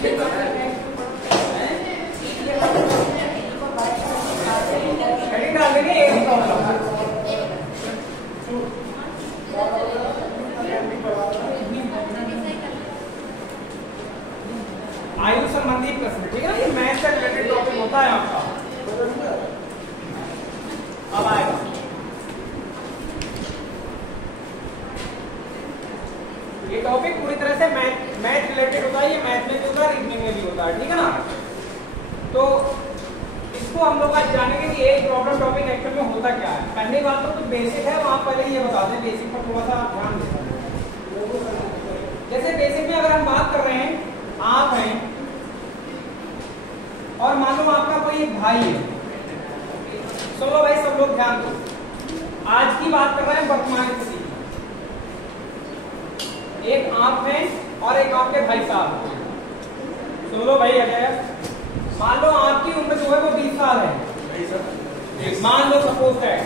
डाल देंगे एक आयु संबंधी प्रश्न, ठीक है ना, ये मैथ से रिलेटेड टॉपिक होता है आपका। अब आएगा ये टॉपिक पूरी तरह से मैथ रिलेटेड होता है, ये मैथ में भी होता है, रीजनिंग में भी होता है, ठीक है ना। तो इसको हम लोग आज जानेंगे कि एक प्रॉब्लम टॉपिक एक्चुअल में होता क्या है। पहली बात तो बेसिक है, वो आप पहले ये बता दें, बेसिक पर थोड़ा सा ध्यान दें। जैसे बेसिक में अगर हम बात कर रहे हैं, आप हैं और मान लो आपका कोई एक भाई है। चलो भाई सब लोग ध्यान दो, आज की बात कर रहे हैं वर्तमान स्थिति। एक आप हैं और एक आपके भाई साहब हैं। सुन लो भाई, अगर मान लो आपकी उम्र जो है वो 20 साल है, मान लो सपोज है,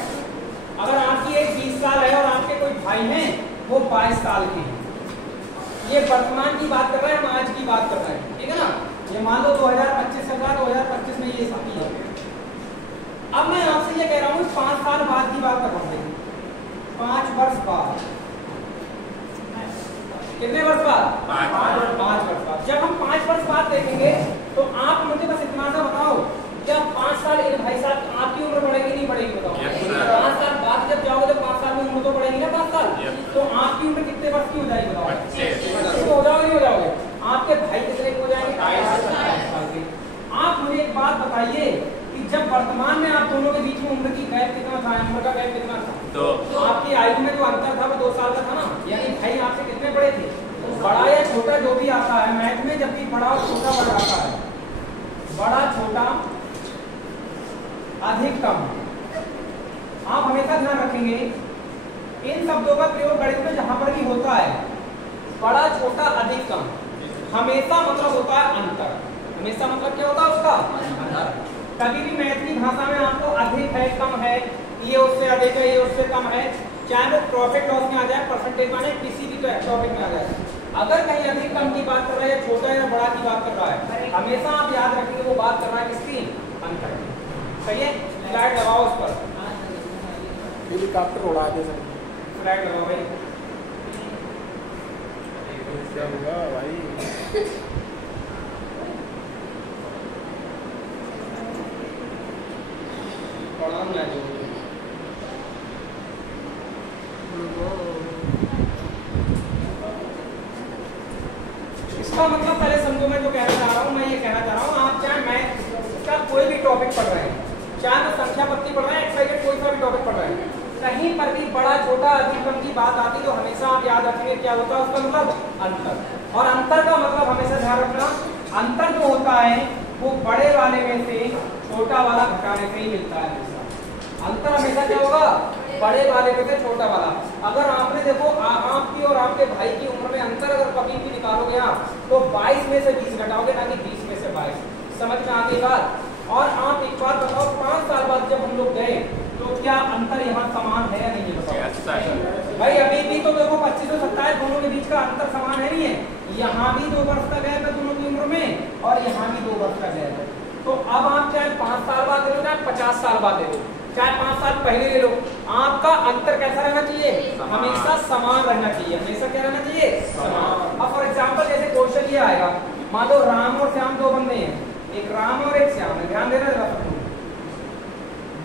अगर आपकी एक 20 साल है और आपके कोई भाई हैं वो 22 साल के हैं। ये वर्तमान की बात कर रहे हैं, हम आज की बात कर रहे हैं, ठीक है ना। ये मान लो 2025 2025 में ये शादी है। अब मैं आपसे ये कह रहा हूँ 5 साल बाद की बात कर रहा हूँ, 5 वर्ष बाद। कितने वर्ष बाद? 5 वर्ष बाद। जब हम 5 वर्ष बाद देखेंगे तो आप मुझे बस इतना सा बताओ, जब 5 साल भाई साहब आपकी उम्र बढ़ेगी नहीं बढ़ेगी बताओ? 5 साल बाद जब जाओगे तो 5 साल में उम्र तो बढ़ेगी ना 5 साल। तो आपकी उम्र कितने वर्ष की हो जाएगी बताओ? 25 हो जाओगे नहीं हो जाओगे? आपके भाई कितने हो जाएंगे? 22 साल के। आप मुझे एक बात बताइए कि जब वर्तमान में आप दोनों के बीच में उम्र की गैप कितना था, उम्र का गैप कितना था? तो आपकी आयु में जो अंतर था वो 2 साल का था ना, यानी भाई आपसे कितने बड़े थे? बड़ा या छोटा जो भी आता है मैथ में, जब भी बड़ा और छोटा बड़ा आता है, बड़ा छोटा अधिक कम, आप हमेशा ध्यान रखेंगे इन शब्दों का प्रयोग गणित में जहां पर भी होता है, बड़ा छोटा अधिक कम, हमेशा मतलब होता है अंतर। हमेशा मतलब क्या होता है उसका? अंतर। कभी भी मैथिली भाषा में आपको अधिक है कम है, ये उससे अधिक है ये उससे कम है, चाहे वो प्रॉफिट लॉस में आ जाए, परसेंटेज में आ जाए, किसी भी टॉपिक में आ जाए, अगर कहीं अधिक कम की बात कर रहा है या छोटा या बड़ा की बात कर रहा है, हमेशा आप याद रखेंगे वो बात कर रहा है किसकी? अंतर। सही है? फ्लैट लगाओ उस पर, हेलीकॉप्टर उड़ा दे सर। फ्लैट लगाओ भाई। क्या हुआ भाई? पढ़ाऊंगा जो इसका मतलब पहले समझो, मैं जो कहना चाह रहा हूँ, मैं ये कहना चाह रहा हूँ, आप चाहे मैथ का कोई भी टॉपिक पढ़ रहे हैं, चाहे तो संख्या पत्ती पढ़ रहे हैं, एक्साइटेड कोई सा भी टॉपिक पढ़ रहे हैं, कहीं पर भी बड़ा छोटा अधिक कम की बात आती तो हमेशा आप याद रखेंगे क्या होता है उसका मतलब? अंतर। और अंतर का मतलब हमेशा ध्यान रखना, अंतर जो होता है वो बड़े वाले में से छोटा वाला घटाने से ही मिलता है। हमेशा अंतर हमेशा क्या होगा? बड़े वाले में से छोटा वाला। अगर आपने देखो आपकी और आपके भाई की उम्र में अंतर अगर कभी भी निकालोगे आप, तो 22 में से 20 घटाओगे, ना कि 20 में से 22। समझ में आती बात? और आप एक बात बताओ, 5 साल बाद जब हम लोग गए तो क्या अंतर यहाँ समान है या नहीं है बताओ? भाई अभी भी तो देखो 25 और 27 दोनों के बीच का अंतर समान है नहीं है? यहाँ भी 2 वर्ष का गैप है दोनों की उम्र में, और यहाँ भी 2 वर्ष का गैप है। तो अब आप चाहे 5 साल बाद ले लो, चाहे 50 साल बाद ले लो, चाहे 5 साल पहले ले लो, आपका अंतर कैसा रहना चाहिए? हमेशा समान रहना चाहिए। हमेशा क्या रहना चाहिए? समान। अब फॉर एग्जाम्पल जैसे क्वेश्चन ये आएगा, मान लो राम और श्याम 2 बंदे हैं, एक राम और एक श्याम है, ध्यान देना जरा।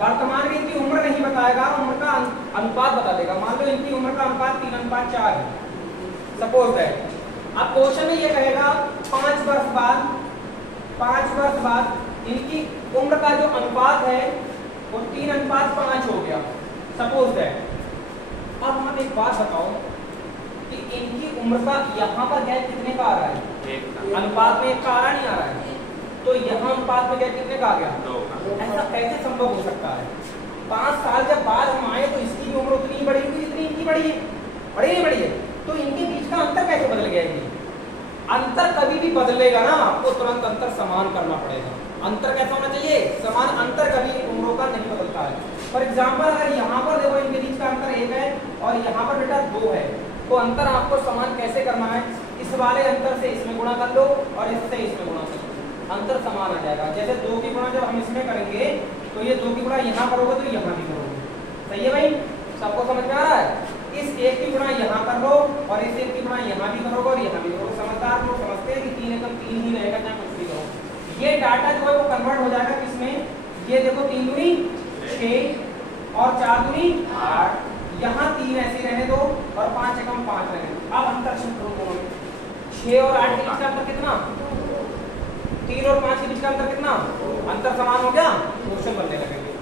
वर्तमान में इनकी उम्र नहीं बताएगा, उम्र का अनुपात बता देगा। मान लो इनकी उम्र का अनुपात 3:4 है, सपोज है। अब क्वेश्चन में ये कहेगा 5 वर्ष बाद इनकी उम्र का जो अनुपात है वो 3:5 हो गया, सपोज है। अब हम एक बात बताओ कि इनकी उम्र का यहाँ पर गैप कितने का आ रहा है? अनुपात में 1 का आ रहा नहीं आ रहा है, तो यहाँ अनुपात में गैप कितने का आ गया? 2 का। ऐसा कैसे संभव हो सकता है? 5 साल जब बाद हम आए तो इसकी भी उम्र उतनी ही बढ़ी हुई जितनी इनकी बढ़ी है, बढ़ी नहीं बढ़ी है? तो इनके बीच का अंतर कैसे बदल गया? इनकी अंतर कभी भी बदलेगा ना, आपको तुरंत अंतर समान करना पड़ेगा। अंतर कैसा होना चाहिए? समान। अंतर कभी उम्रों का नहीं बदलता है। फॉर एग्जाम्पल अगर यहाँ पर देखो इनके बीच का अंतर 1 है और यहाँ पर बेटा 2 है, तो अंतर आपको समान कैसे करना है? इस वाले अंतर से इसमें गुणा कर लो और इससे इसमें अंतर समान आ जाएगा। जैसे 2 की गुणा जब हम इसमें करेंगे तो ये 2 की गुणा यहाँ करोगे तो यहाँ भी करोगे। सही है भाई, सबको समझ में आ रहा है? इस 1 की गुणा यहाँ कर लो और इस 1 की गुणा यहाँ भी करोगे और यहाँ भी करोगे। समझदार लोग समझते हैं कि 3 एकदम 3 ही रहेगा, चाहे कुछ भी करो। ये डाटा जो है वो कन्वर्ट हो जाएगा किसमें? ये देखो 3 दूनी 6 और 4 दूनी 8, यहाँ 3 ऐसे रहने दो और 5 एकम 5 रहने दो। अब अंतर करो दोनों में। 6 और 8 के बीच का अंतर कितना? 3 और 5 के बीच का अंतर कितना? अंतर समान हो गया, क्वेश्चन बनने लगेंगे।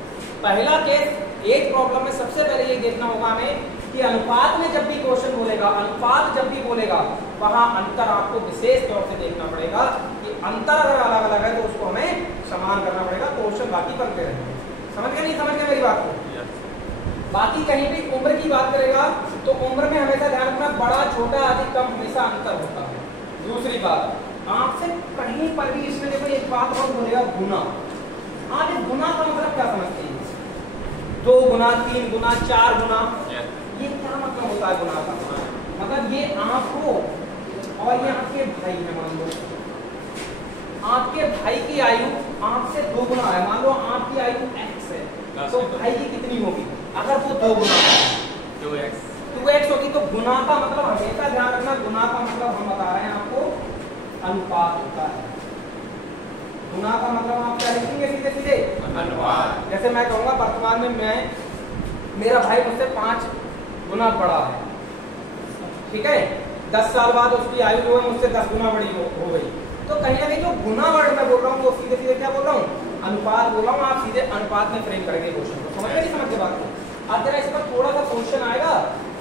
पहला केस, एक प्रॉब्लम में सबसे पहले ये देखना होगा हमें कि अनुपात में जब भी क्वेश्चन बोलेगा, अनुपात जब भी बोलेगा, वहां अंतर आपको विशेष तौर से देखना पड़ेगा कि अंतर अगर अलग अलग है तो उसको हमें समान करना पड़ेगा, क्वेश्चन बाकी बनते रहेंगे। समझ गए नहीं समझ गए मेरी बात को? बाकी कहीं भी उम्र की बात करेगा तो उम्र में हमेशा ध्यान रखना, बड़ा छोटा अधिक कम हमेशा अंतर होता है। दूसरी बात, आपसे कहीं पर भी इसमें देखो एक बात और बोलेगा, गुना। आप इस गुना का मतलब क्या समझते हैं? 2 गुना, 3 गुना, 4 गुना, ये क्या मतलब होता है गुना का? मतलब ये आप हो और ये आपके भाई है, मान लो आपके भाई की आयु आपसे 2 गुना है। मान लो आपकी आयु x है तो भाई की कितनी होगी? अगर वो 2 गुना है 2x होगी। तो गुना का मतलब हमेशा ध्यान रखना, गुना का मतलब हम बता रहे हैं आपको अनुपात होता है। गुना का मतलब आप क्या लिखेंगे? सीधे सीधे अनुपात। जैसे मैं कहूँगा वर्तमान में मेरा भाई मुझसे 5 गुना बड़ा है, ठीक है। 10 साल बाद उसकी आयु जो है मुझसे 10 गुना बड़ी हो गई। तो कहीं ना कहीं जो गुना वर्ड मैं बोल रहा हूँ वो सीधे सीधे क्या बोल रहा हूँ? अनुपात बोल रहा हूँ। आप सीधे अनुपात में फ्रेम करेंगे क्वेश्चन को। समझ नहीं समझ के बात को? अब जरा इस पर थोड़ा सा क्वेश्चन आएगा।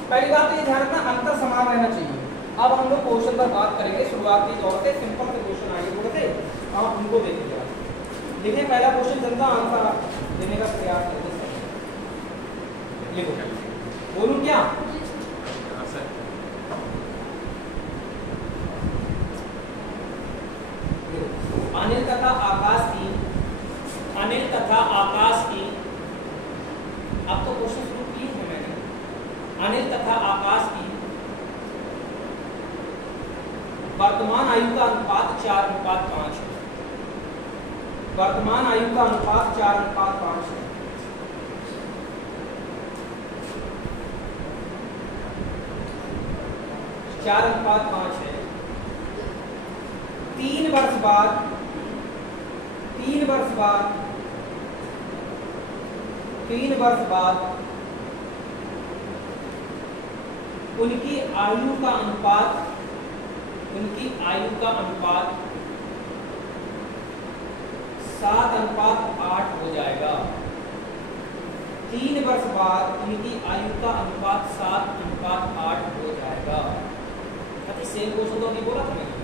पहली बात तो ये ध्यान रखना, अंतर समान रहना चाहिए। अब हम लोग क्वेश्चन पर बात करेंगे शुरुआती तौर से, सिंपल से क्वेश्चन आएंगे थोड़े से, आप उनको देखिए। देखिए पहला क्वेश्चन जनता आंसर देने का प्रयास करते हैं। बोलूं क्या? अनिल तथा आकाश की अब तो क्वेश्चन शुरू किए हैं मैंने। अनिल तथा आकाश की वर्तमान आयु का अनुपात 4:5 है। वर्तमान आयु का अनुपात 4:5 है। चार अनुपात 5 है। 3 वर्ष बाद उनकी आयु का अनुपात 7:8 हो जाएगा। 3 वर्ष बाद उनकी आयु का अनुपात 7:8 हो जाएगा। सेम क्वेश्चन तो अभी बोला था मैंने।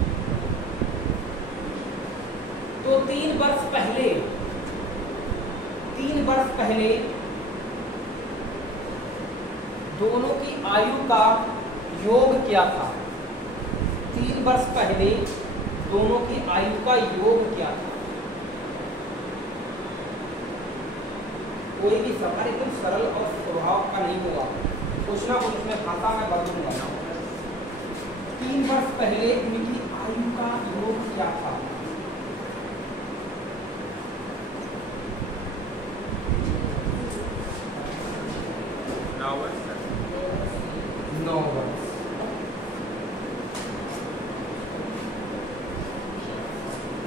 तो 3 वर्ष पहले दोनों की आयु का योग क्या था? 3 वर्ष पहले दोनों की आयु का योग क्या था? कोई भी सवाल एकदम सरल और स्वभाव का नहीं होगा, कुछ ना कुछ उसमें भाषा में बदलूंगा। 3 वर्ष पहले उनकी आयु का योग क्या था?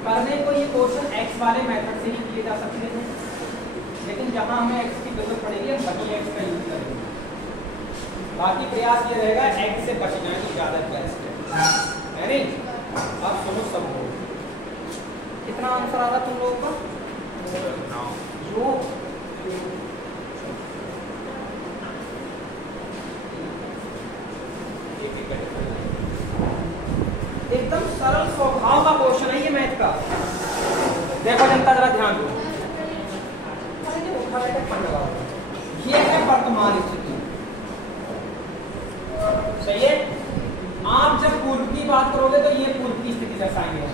करने को ये क्वेश्चन एक्स वाले मेथड से ही किए जा सकते हैं, लेकिन जहां हमें एक्स की जरूरत पड़ेगी हम बची एक्स का यूज करेंगे। बाकी प्रयास ये रहेगा एक्स से बच जाए तो ज्यादा बेस्ट है नहीं? अब सुनो सब हो कितना आंसर आ रहा तुम लोगों का? जो एकदम सरल स्वभाव का क्वेश्चन है ये मैथ का। देखो जनता जरा ध्यान दो। ये है वर्तमान स्थिति, सही है। आप जब पूर्व की बात करोगे तो ये पूर्व की स्थिति दर्शाएंगे,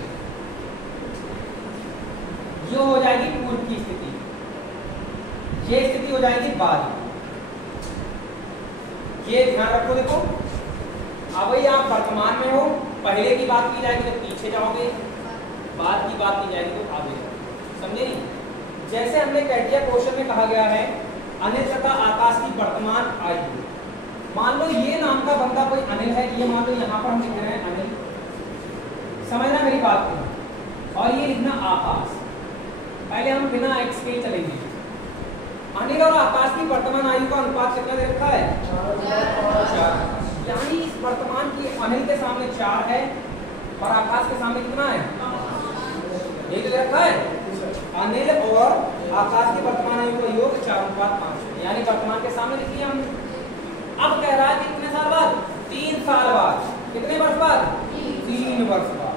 ये हो जाएगी पूर्व की स्थिति, ये स्थिति हो जाएगी बाद। ये ध्यान रखो। देखो अब आप वर्तमान में हो, पहले की बात की जाएगी तो पीछे जाओगे, बात की बात की जाएगी तो आगे समझे नहीं। जैसे हमने कह दिया क्वेश्चन में कहा गया है अनिल तथा आकाश की वर्तमान आयु। मान लो ये नाम का बंदा कोई अनिल है, ये मान लो यहाँ पर हम लिख रहे हैं अनिल, समझना मेरी बात को, और ये लिखना आकाश। पहले हम बिना एक्स के चलेंगे। अनिल और आकाश की वर्तमान आयु का अनुपात कितना दे रखा है? 4। यानी इस वर्तमान की अनिल के सामने 4 है और आकाश के सामने कितना है? ये तो दे रखा है अनिल और आकाश की वर्तमान आयु का योग 4:5, यानी वर्तमान के सामने लिखिए हम। अब कह रहा है कि कितने साल बाद? 3 साल बाद। कितने वर्ष बाद? 3 वर्ष बाद।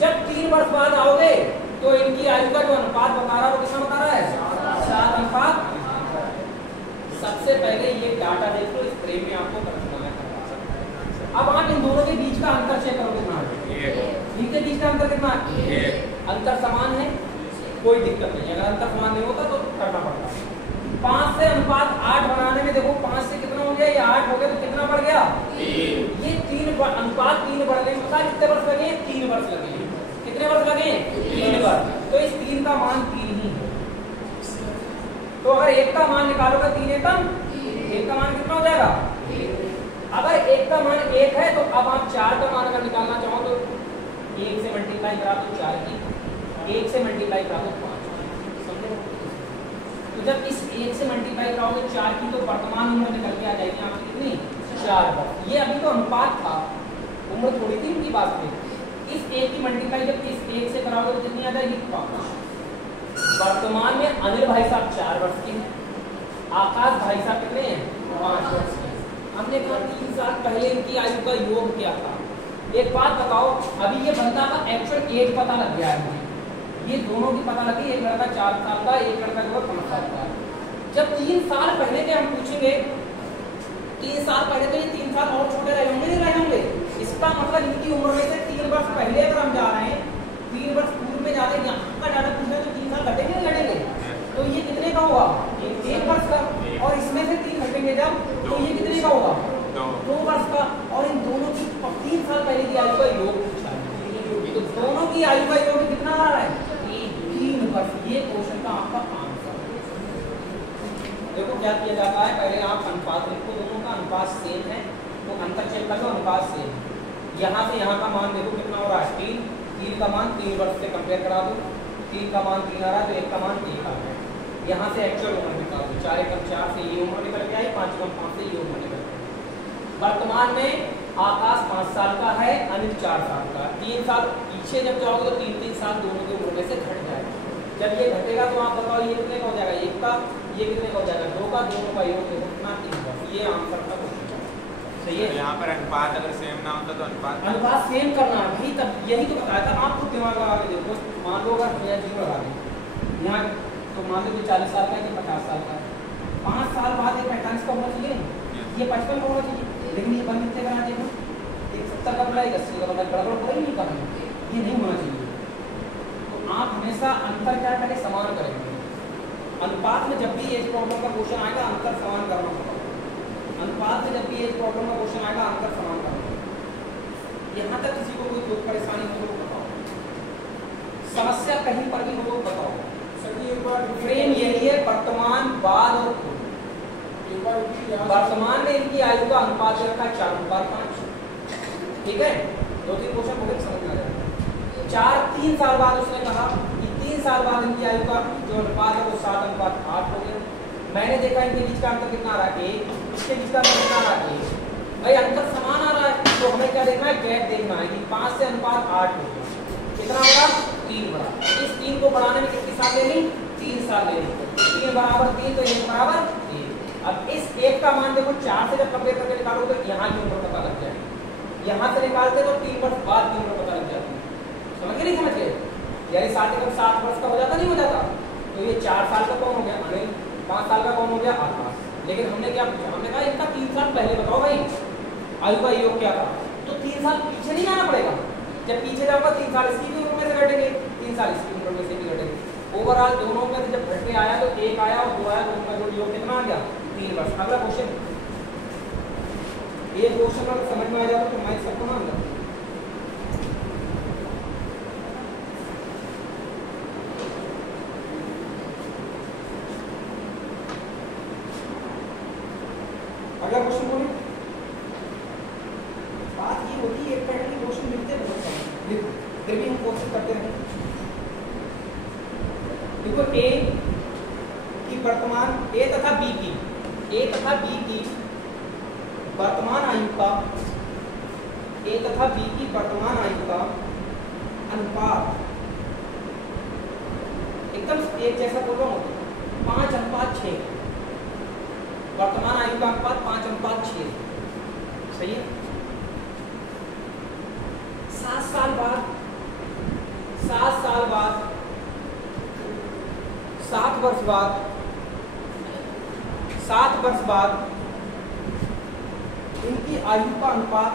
जब 3 वर्ष बाद आओगे तो इनकी आयु का जो अनुपात बता रहा है वो कितना बता रहा है? 4:5। सबसे पहले ये डाटा देख लो, इस फ्रेम में आपको करना है। अब आप इन दोनों के बीच का अंतर चेक करो कितना है। इनके बीच का अंतर कितना है? अंतर समान है, कोई दिक्कत नहीं। अगर अंतर समान नहीं होता तो करना पड़ता है। 5 से अनुपात 8 बनाने में देखो 5 से कितना हो गया? ये 8 हो गया तो कितना बढ़ गया? 3। ये 3 अनुपात 3 बढ़ने में पता कितने वर्ष लगे? 3 वर्ष लगे। कितने वर्ष लगे? 3 वर्ष। तो इस 3 का मान 3 ही है। तो अगर 1 का मान निकालोगे 3 एकम, 1 का मान कितना हो जाएगा? अगर 1 का मान 1 है तो अब आप 4 का मान अगर निकालना चाहो तो 1 से मल्टीप्लाई करा दो 4 की, 1 से मल्टीप्लाई करा दो 5। समझे? तो जब इस 1 से मल्टीप्लाई कराओगे 4 की तो वर्तमान उम्र निकल के आ जाएगी यहाँ पर कितनी? 4 वर्ष। ये अभी तो अनुपात था, उम्र थोड़ी थी उनकी बात में। इस 1 की मल्टीप्लाई जब इस 1 से कराओगे तो कितनी आ जाएगी? 5। वर्तमान में अनिल भाई साहब 4 वर्ष के हैं, आकाश भाई साहब कितने हैं? 5 वर्ष के। हमने कहा 3 साल पहले इनकी आयु का योग क्या था? एक बात बताओ, अभी ये बंदा का एक्चुअल एज पता लग गया है मुझे, ये दोनों की पता लगी। एक लड़का 4 साल का, एक लड़का जो 5 साल का। जब 3 साल पहले के हम पूछेंगे, 3 साल पहले तो ये 3 साल और छोटे रहे होंगे, नहीं रहे होंगे? इसका मतलब इनकी उम्र में से 3 वर्ष पहले अगर हम जा रहे हैं, 3 वर्ष पूर्व में जा रहे हैं, यहाँ का डाटा पूछना तो 3 साल घटेंगे नहीं घटेंगे? तो ये कितने का होगा? 1 वर्ष का। और इसमें से 3 घटेंगे जब, तो ये कितने का होगा? 2 वर्ष का। और इन दोनों की 3 साल पहले की आयु का योग पूछा है, तो दोनों की आयु का योग कितना आ रहा है? 3 वर्ष। ये क्वेश्चन का आपका आंसर। देखो क्या किया जाता है, पहले आप अनुपात लिखो, दोनों का अनुपात सेम है तो अंतर चेक कर लो, अनुपात सेम है। यहाँ से यहाँ का मान देखो कितना हो रहा है? 3 का मान 3 वर्ष से कंपेयर करा दो, 3 का मान 3 आ रहा है तो 1 का मान 1 आ रहा है। यहाँ से एक्चुअल उम्र निकाल दो, 4 एकम 4 से ये उम्र निकल के आई, 5 एकम 5 से ये उम्र निकल के आई। वर्तमान में आकाश 5 साल का है, अनिल 4 साल का। 3 साल पीछे जब जाओगे तो 3-3 साल दोनों की उम्र में से घट जाएगा। जब ये घटेगा तो आप बताओ ये कितने का हो जाएगा? 1 का। ये कितने का हो जाएगा? 2 का। दोनों का योग देखो कितना? 3 का। ये आंसर का क्वेश्चन सही है। यहाँ पर अनुपात अगर सेम ना होता तो अनुपात सेम करना है भाई, तब यही तो बताया था। आप खुद दिमाग लगा के देखो, मान लो अगर भैया जी लगा दें यहाँ, तो मान लो 40 साल का है कि 50 साल का है, 5 साल बाद ये 45 का होना चाहिए, ये 55 का होना चाहिए। लेकिन ये बन कितने करा देगा? 70 का बोला, 80 का बोला, गड़बड़ हो ही नहीं करना, ये नहीं होना चाहिए। तो आप हमेशा अंतर क्या करें? समान करेंगे। अनुपात में जब भी एज प्रॉब्लम का क्वेश्चन आएगा अंतर समान करना होगा। अनुपात में जब भी एज प्रॉब्लम का क्वेश्चन आएगा अंतर समान करना होगा। यहाँ तक किसी को कोई दुख परेशानी हो तो बताओ, समस्या कहीं पर भी हो तो बताओ। फ्रेम यही है, वर्तमान, बाद और पूर्व। वर्तमान में इनकी आयु का अनुपात रखा है 4:5। ठीक है, 2-3 क्वेश्चन बहुत समझ में आ जाएगा। 3 साल बाद उसने कहा कि 3 साल बाद इनकी आयु का जो अनुपात है वो 7:8 हो गया। मैंने देखा इनके बीच का अंतर कितना आ रहा है? 1। इसके बीच का अंतर कितना आ रहा है? 1। भाई अंतर समान आ रहा है तो हमें क्या देखना है? गैप देखना है कि 5 से अनुपात 8 हो गया। कितना होगा? 3 बड़ा। इस 3 को बढ़ाने में कितनी साल लेनी? 3 साल लेनी। 3 बराबर 3 तो 1 बराबर 1। अब इस 1 का मान देखो 4 से जब कंपेयर करके निकालोगे तो यहाँ की उम्र पता लग जाएगी। यहाँ से निकालते तो 3 वर्ष बाद की उम्र पता लग जाती है। समझ गए नहीं समझ गए? यानी 7 वर्ष का हो जाता नहीं हो जाता? तो ये 4 साल का कौन हो गया? अनिल। 5 साल का कौन हो गया? आकाश। लेकिन हमने क्या पूछा? हमने कहा इनका 3 साल पहले बताओ भाई आयु का योग क्या था। तो 3 साल पीछे नहीं जाना पड़ेगा। जब पीछे जाऊंगा 3 साल इसकी भी उम्र में से घटेंगे, 3 साल इसकी उम्र में से भी घटेंगे। ओवरऑल दोनों में से जब घट के आया तो 1 आया और 2 आया, दोनों का योग कितना आ गया? 3 वर्ष। अगला क्वेश्चन, ये क्वेश्चन अगर समझ में आ जाता तो मैं सबको मान लूँ। क्वेश्चन बोलो। बात ये होती है एक पैटर्न की क्वेश्चन मिलते बहुत सारे, देखो फिर भी हम कोशिश करते रहें। देखो ए की वर्तमान ए तथा बी की वर्तमान आयु का ए तथा बी की वर्तमान आयु का अनुपात एकदम एक जैसा बोल रहा हूँ 5:6। वर्तमान आयु का अनुपात 5:6 सही है। 7 साल बाद 7 वर्ष बाद 7 वर्ष बाद इनकी आयु का अनुपात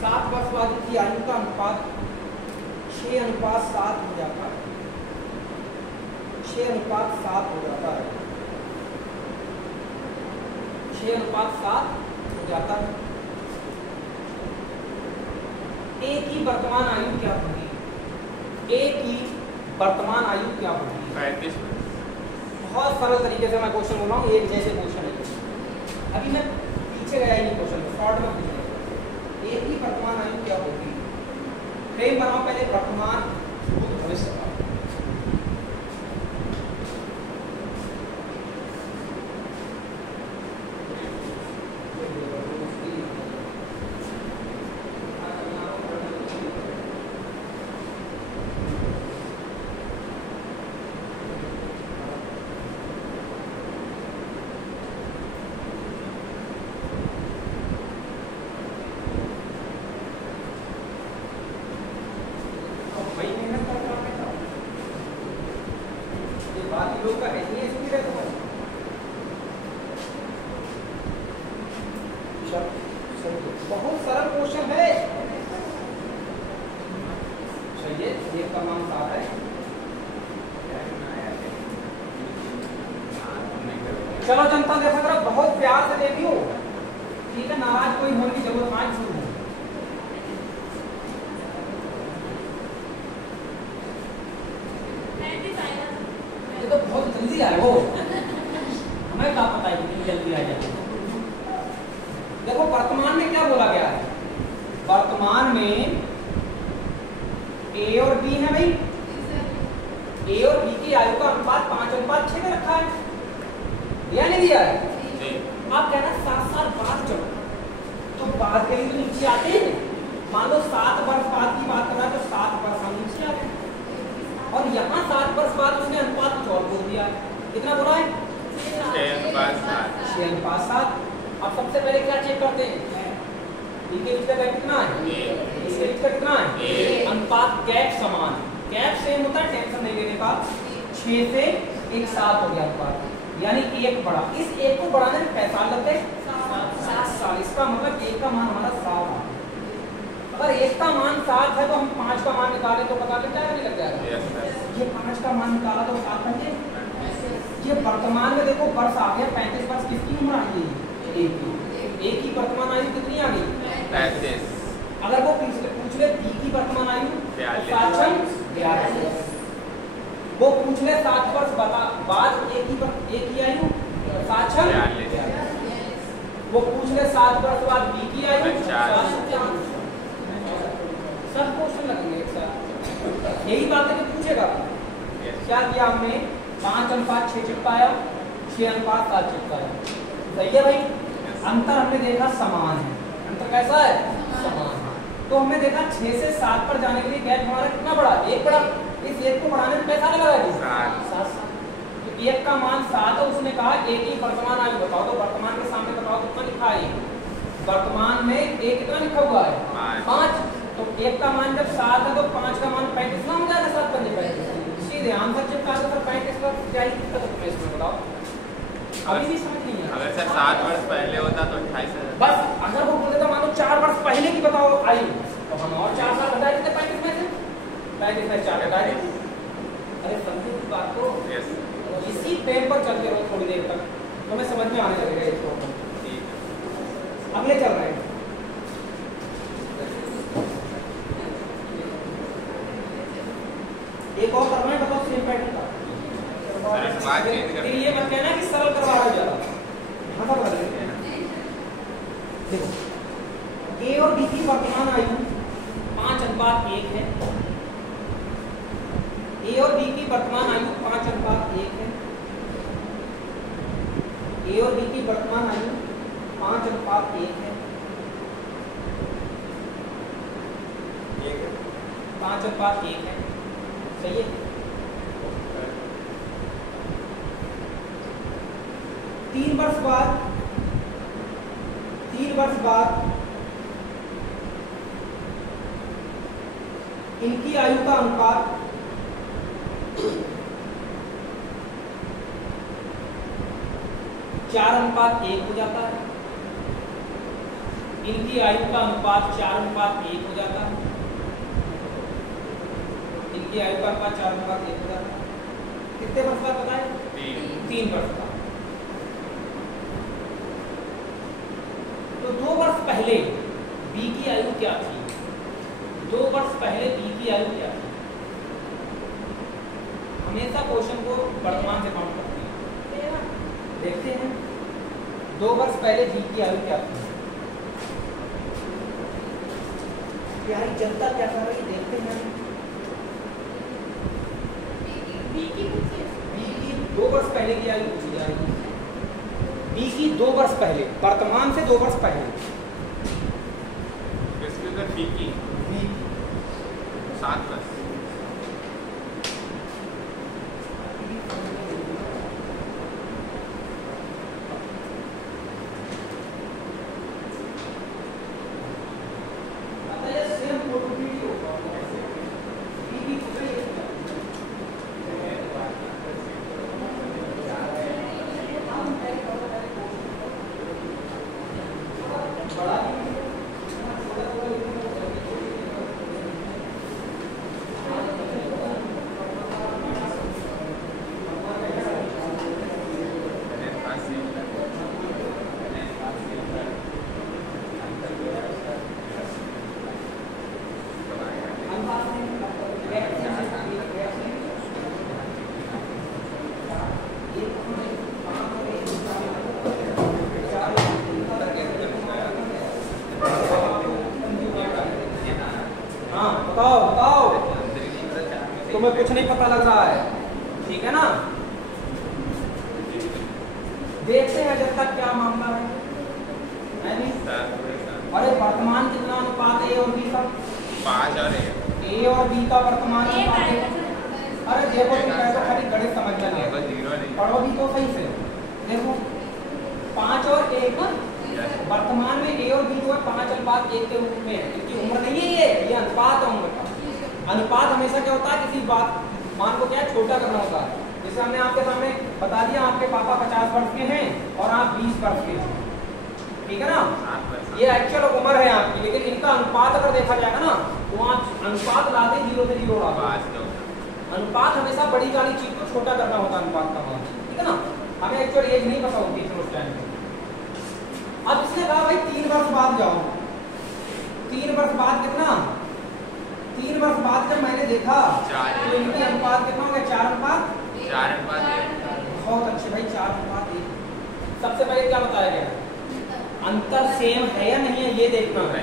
7 वर्ष बाद इनकी आयु का अनुपात 6:7 हो जाता है। 6:7 हो जाता है। 6:7 हो जाता है। ए की वर्तमान आयु क्या होगी? ए की वर्तमान आयु क्या होगी? 35। बहुत सरल तरीके से मैं क्वेश्चन बोल रहा हूँ, एक जैसे क्वेश्चन है। अभी मैं पीछे गया ही नहीं क्वेश्चन में, शॉर्ट में पूछ रहा। ए की वर्तमान आयु क्या होगी? फ्रेम बनाओ पहले, वर्तमान भूत भविष्य का। लोग का है नहीं ऐसे भी रहता है। बहुत सरल क्वेश्चन है। चलिए ये का मान 7 है। चलो जनता देखा करो, बहुत प्यार से देखियो, ठीक है, नाराज कोई होने की जरूरत ना। शुरू तो बहुत जल्दी आए वो, हमें क्या पता है कितनी जल्दी आ जाए। देखो वर्तमान में क्या बोला गया है? वर्तमान में ए और बी है भाई। ए और बी की आयु का अनुपात 5:6 में रखा है, दिया नहीं दिया है? आप कहना 7 साल बाद जब तो बाद के लिए तो नीचे आते हैं। मान लो 7 वर्ष बाद की बात कर रहा है तो 7 वर्ष हम नीचे आ गए, और यहाँ 7 वर्ष बाद उसने अनुपात कुछ और बोल दिया। कितना बोला है? 6:7। अब सबसे पहले क्या चेक करते हैं? इनके बीच का गैप कितना है? इसके बीच का कितना है? अनुपात गैप समान, गैप सेम होता है, टेंशन नहीं लेने का। 6 से 1 7 हो गया अनुपात, यानी 1 बढ़ा। इस 1 को बढ़ाने में 5 साल लगते हैं, 7 साल। इसका मतलब 1 का मान हमारा 7 है। अगर 1 का मान 7 है तो हम 5 का मान निकालें तो पता लग जाएगा, नहीं लग जाएगा? ये 5 का मान निकाला तो 7 बन गए। ये वर्तमान में देखो वर्ष आ गया 35 वर्ष। किसकी उम्र आ गई? एक की वर्तमान आयु कितनी आ गई? 35। अगर वो पूछ ले बी की वर्तमान आयु 42। वो पूछ ले 7 वर्ष बाद ए की आयु 42। वो पूछ ले 7 वर्ष बाद बी की आयु 42। सब क्वेश्चन लगेंगे एक साथ, यही बात है कि पूछेगा। क्या किया हमने? 5:6 चिपकाया, 6:7 चिपकाया। सही है भाई? अंतर हमने देखा समान है। अंतर कैसा है? समान है। तो हमने देखा 6 से 7 पर जाने के लिए गैप हमारा कितना बड़ा? 1 बड़ा। इस 1 को बढ़ाने में पैसा लगा है 7। तो 1 का मान 7 है। उसने कहा ए की वर्तमान आयु बताओ, तो वर्तमान के सामने बताओ कितना लिखा है? वर्तमान में ए कितना लिखा हुआ है? 5। तो 1 का मान जब 7 है तो 5 का मान 35 ना हो जाएगा? 7 पंजे 35। सीधे आंसर चिपका दो। सर 35 का क्या ही दिक्कत है तुम्हें इसमें बताओ? अभी भी समझ नहीं है। अगर सर 7 वर्ष पहले होता तो 28। बस अगर वो बोल देता मान लो 4 वर्ष पहले की बताओ आयु, तो हम और 4 साल घटा देते 35 में से। 35 में 4 घटा देते। अरे समझो इस बात को। यस। इसी पेन पर चलते रहो थोड़ी देर तक, तुम्हें समझ में आने लगेगा इसको। ठीक है। अगले चल रहे हैं। एक और करना है, बताओ सेम पैटर्न का। सर बात चेंज कर। ये मत कहना कि सरल करवा रहे हो ज्यादा। हाँ, 5:1 है। ए और बी की वर्तमान आयु 5:1 है। ए और बी की वर्तमान आयु 5:1 है। 5:1 है, सही है। 3 वर्ष बाद इनकी आयु का अनुपात 4:1 हो जाता है। इनकी आयु का अनुपात 4:1 हो जाता है। इनकी आयु का अनुपात 4:1 हो जाता है। कितने वर्ष बाद बताएं? 3 वर्ष बाद। तो 2 वर्ष पहले बी की आयु क्या थी? 2 वर्ष पहले बी की आयु क्या थी? हमेशा क्वेश्चन को वर्तमान से काउंट करते हैं। देखते हैं 2 वर्ष पहले बी की आयु क्या थी। यार जनता क्या कर रही, देखते हैं। बी की 2 वर्ष पहले की आयु पूछी जा रही है। बी की 2 वर्ष पहले, वर्तमान से 2 वर्ष पहले। इसके अंदर बी की 7 वर्ष। तुम्हें कुछ नहीं पता लग रहा है, ठीक है ना? देखते हैं जब तक क्या मामला है नहीं? अरे वर्तमान कितना अनुपात है ए और बी का? 5 और ए और बी का वर्तमान अनुपात है। अरे देखो तुम कैसे खाली गणित समझना नहीं, पढ़ो भी तो सही से। देखो 5 और 1 वर्तमान में ए और बी जो है 5:1 के रूप में है। क्योंकि उम्र नहीं है, ये अनुपात है उम्र का। अनुपात हमेशा क्या होता है, किसी बात मान को क्या छोटा करना होता है। जैसे हमने आपके सामने बता दिया आपके पापा 50 वर्ष के हैं और आप 20 वर्ष के हैं, ठीक है ना? ये एक्चुअल उम्र है आपकी, लेकिन इनका अनुपात अगर देखा जाएगा ना तो आप अनुपात लाते 0 से 0 लाते। अनुपात हमेशा बड़ी वाली चीज को छोटा करना होता है अनुपात का मान, ठीक है ना? हमें एक्चुअल एज नहीं पता होती थी उस टाइम पे। अब इसने कहा भाई 3 वर्ष बाद जाओ। 3 वर्ष बाद कितना? 3 वर्ष बाद जब मैंने देखा तो इनकी अनुपात कितना हो गया? 4:1। बहुत अच्छे भाई, 4:1। सबसे पहले क्या बताया गया? अंतर सेम है या नहीं है ये देखना है।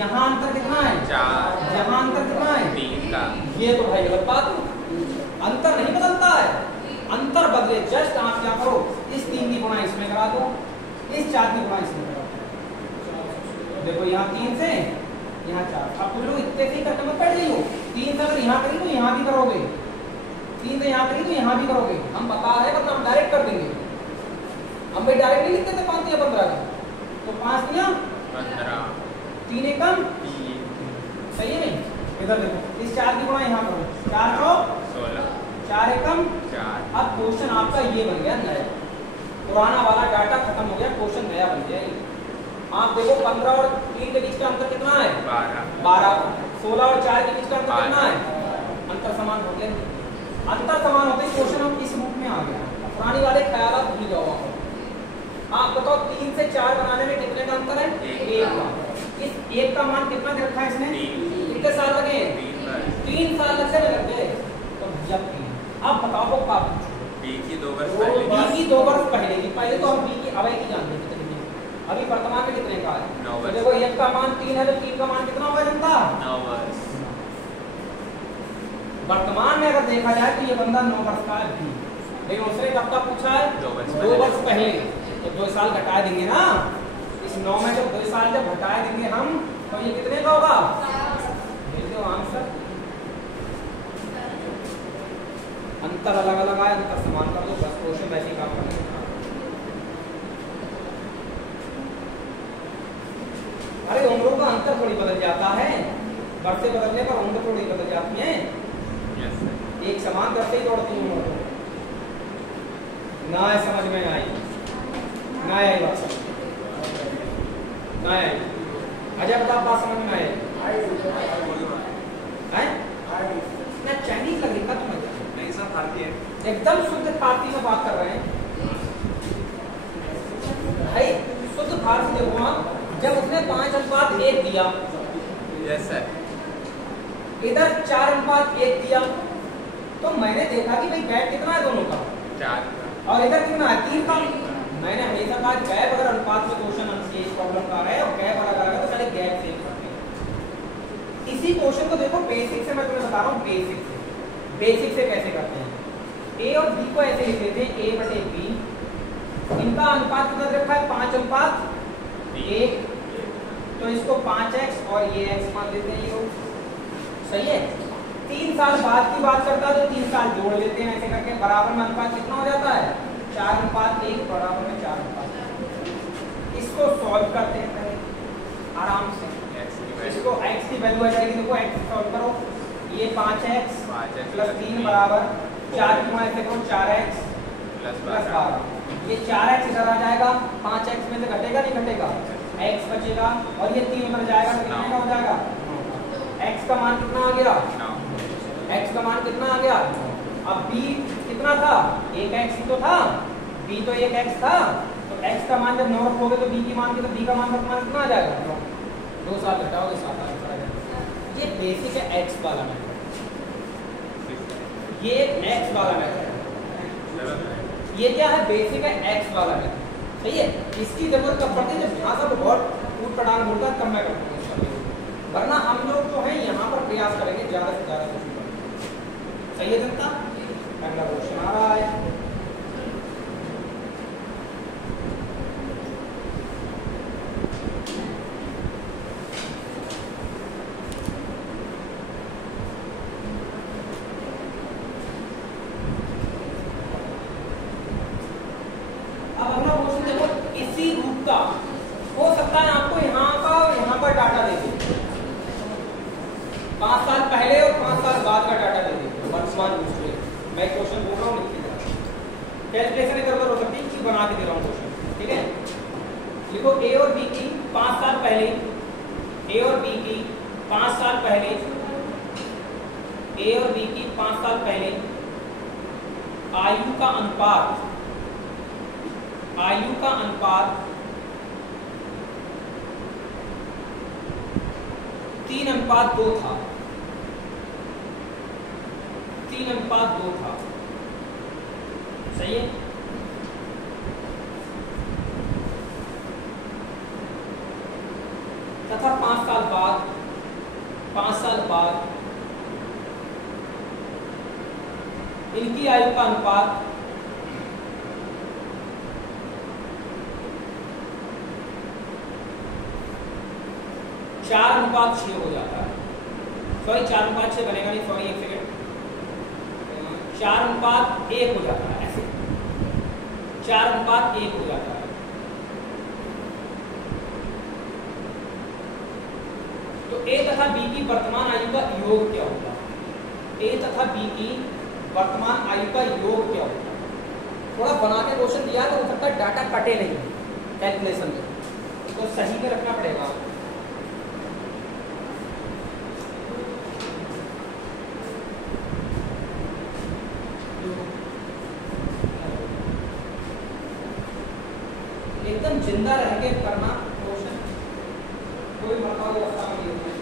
यहाँ अंतर कितना है? 4। यहाँ अंतर कितना है? 3 का। ये तो भाई गलत बात है। अंतर नहीं बदलता है, अंतर बदले जस्ट आप क्या करो, इस 3 की गुणा इसमें करा दो, इस 4 की गुणा इसमें करा दो। देखो यहाँ 3 से यहाँ 4। अब तुम लोग इतने से करके मत बैठ जाइयो। 3 से अगर यहाँ करी तो यहाँ भी करोगे, 3 से यहाँ करी तो यहाँ भी करोगे। हम बता रहे हैं, मतलब हम डायरेक्ट कर देंगे। हम भाई डायरेक्ट नहीं लिखते थे 5 या 15 का, तो 5 या 15, 3 एकम 3, सही है नहीं? इधर देखो, इस 4 की गुणा यहाँ करो, 4 को 16, 4 एकम 4। अब क्वेश्चन आपका ये बन गया नया, पुराना वाला डाटा खत्म हो गया, क्वेश्चन नया बन गया। आप देखो 15 और 3 के बीच का अंतर कितना है? 12। 16 और 4 के बीच का अंतर कितना है? अंतर समान हो गया। अंतर समान होते ही क्वेश्चन हम इस रूप में आ गया। पुरानी वाले ख्यालात भूल जाओ आप बताओ 3 से 4 बनाने में कितने का अंतर है? 1 का। इस 1 का मान कितना दे रखा है इसने? कितने साल लगे? 3 साल लग गए। तो जब 3, अब बताओ वो का बी की 2 वर्ष पहले, बी की 2 वर्ष पहले की। पहले तो हम बी की अवय की जानते थे, अभी वर्तमान में कितने का है? 9 तो वर्ष। देखो 1 का मान 3 है तो 3 का मान कितना होगा जनता? 9 वर्ष। देखा जाए तो ये बंदा 9 वर्ष का है भी, लेकिन उसने कब का पूछा है? 2 वर्ष पहले। तो 2 साल घटा देंगे ना, इस 9 में जब 2 साल जब घटा देंगे हम, तो ये कितने का होगा? देख दो आंसर। अंतर अलग अलग आए, अंतर समान कर दो, बस क्वेश्चन वैसे ही काम करने। अरे उम्रों का अंतर थोड़ी बदल जाता है, बढ़ते बदलने पर उम्र थोड़ी बदल जाती है। Yes sir. एक समान करते ही दौड़ती हूँ उम्र ना है, समझ में आई ना आई बात समझ ना आई। अजय बता बात समझ में आई ना? चाइनीज लगेगा तुम्हें? नहीं सर, भारतीय है। एकदम शुद्ध फारसी में बात कर रहे हैं भाई, शुद्ध फारसी। देखो हाँ, जब उसने 5:1 दिया, यस सर, इधर 4:1 दिया, तो मैंने देखा कि भाई गैप कितना है दोनों का, 4 और इधर कितना है? 3 का। मैंने हमेशा कहा गैप अगर अनुपात में क्वेश्चन इस प्रॉब्लम का है और गैप अलग अलग है तो पहले गैप सेव करते हैं। इसी क्वेश्चन को देखो बेसिक से, मैं तुम्हें बता रहा हूँ बेसिक से कैसे करते हैं। ए और बी को ऐसे लिख देते हैं, A/B, इनका अनुपात कितना रखा है? 5:1, तो इसको 5x और ये x मान देते हैं, ये लोग सही है। 3 साल बाद की बात करता है तो 3 साल जोड़ लेते हैं, ऐसे करके बराबर में अनुपात कितना हो जाता है? 4:1 बराबर में 4:1। इसको सॉल्व करते हैं पहले आराम से, इसको x की वैल्यू आ जाएगी, देखो x सॉल्व करो, ये 5x प्लस 3 बराबर 4 की ऐसे करो 4x प्लस 12, ये 4x इधर आ जाएगा, 5x में से घटेगा नहीं घटेगा, x बचेगा, और ये 3 उधर जाएगा तो कितने का हो जाएगा? x का मान कितना आ गया? x का मान कितना आ गया? अब b कितना था? 1x तो था, b तो 1x था, तो x का मान जब 9 रखोगे तो b की मान b का मान कितना आ जाएगा? 2 साल घटाओगे 7 आ जाएगा। ये बेसिक है x वाला मेथड, ये x वाला मेथड, ये क्या है? बेसिक है x वाला मेथड, सही है। इसकी जरूरत कब पड़ती है? जब भाषा में बहुत ऊट पटांग बोलता है तब मैं करता हूँ, वरना हम लोग जो है यहाँ पर प्रयास करेंगे ज्यादा से ज्यादा कुछ करने। सही है जनता? अगला क्वेश्चन आ रहा है। अब अगला क्वेश्चन देखो, इसी रूप का हो सकता है आपको यहाँ का और यहाँ पर डाटा दे दे, 5 साल पहले और 5 साल बाद का डाटा दे दे वर्तमान रूप से। मैं क्वेश्चन बोल रहा हूँ, लिख के कैलकुलेशन इधर उधर हो सकती है, बना के दे रहा हूँ क्वेश्चन, ठीक है। लिखो ए और बी की 5 साल पहले, ए और बी की 5 साल पहले, ए और बी की 5 साल पहले आयु का अनुपात, आयु का अनुपात 3:2 था, 3:2 था, सही है। तथा 5 साल बाद, 5 साल बाद इनकी आयु का अनुपात 4:6 हो जाता है। सॉरी 4:6 बनेगा नहीं, सॉरी एक सेकेंड, 4:1 हो जाता है, ऐसे 4:1 हो जाता है। तो ए तथा बी की वर्तमान आयु का योग क्या होगा? ए तथा बी की वर्तमान आयु का योग क्या होगा? थोड़ा बना के क्वेश्चन दिया तो हो सकता है डाटा कटे नहीं कैलकुलेशन में, तो सही में रखना पड़ेगा। एकदम जिंदा रह के करना क्वेश्चन, कोई मरता हुआ रास्ता नहीं होता।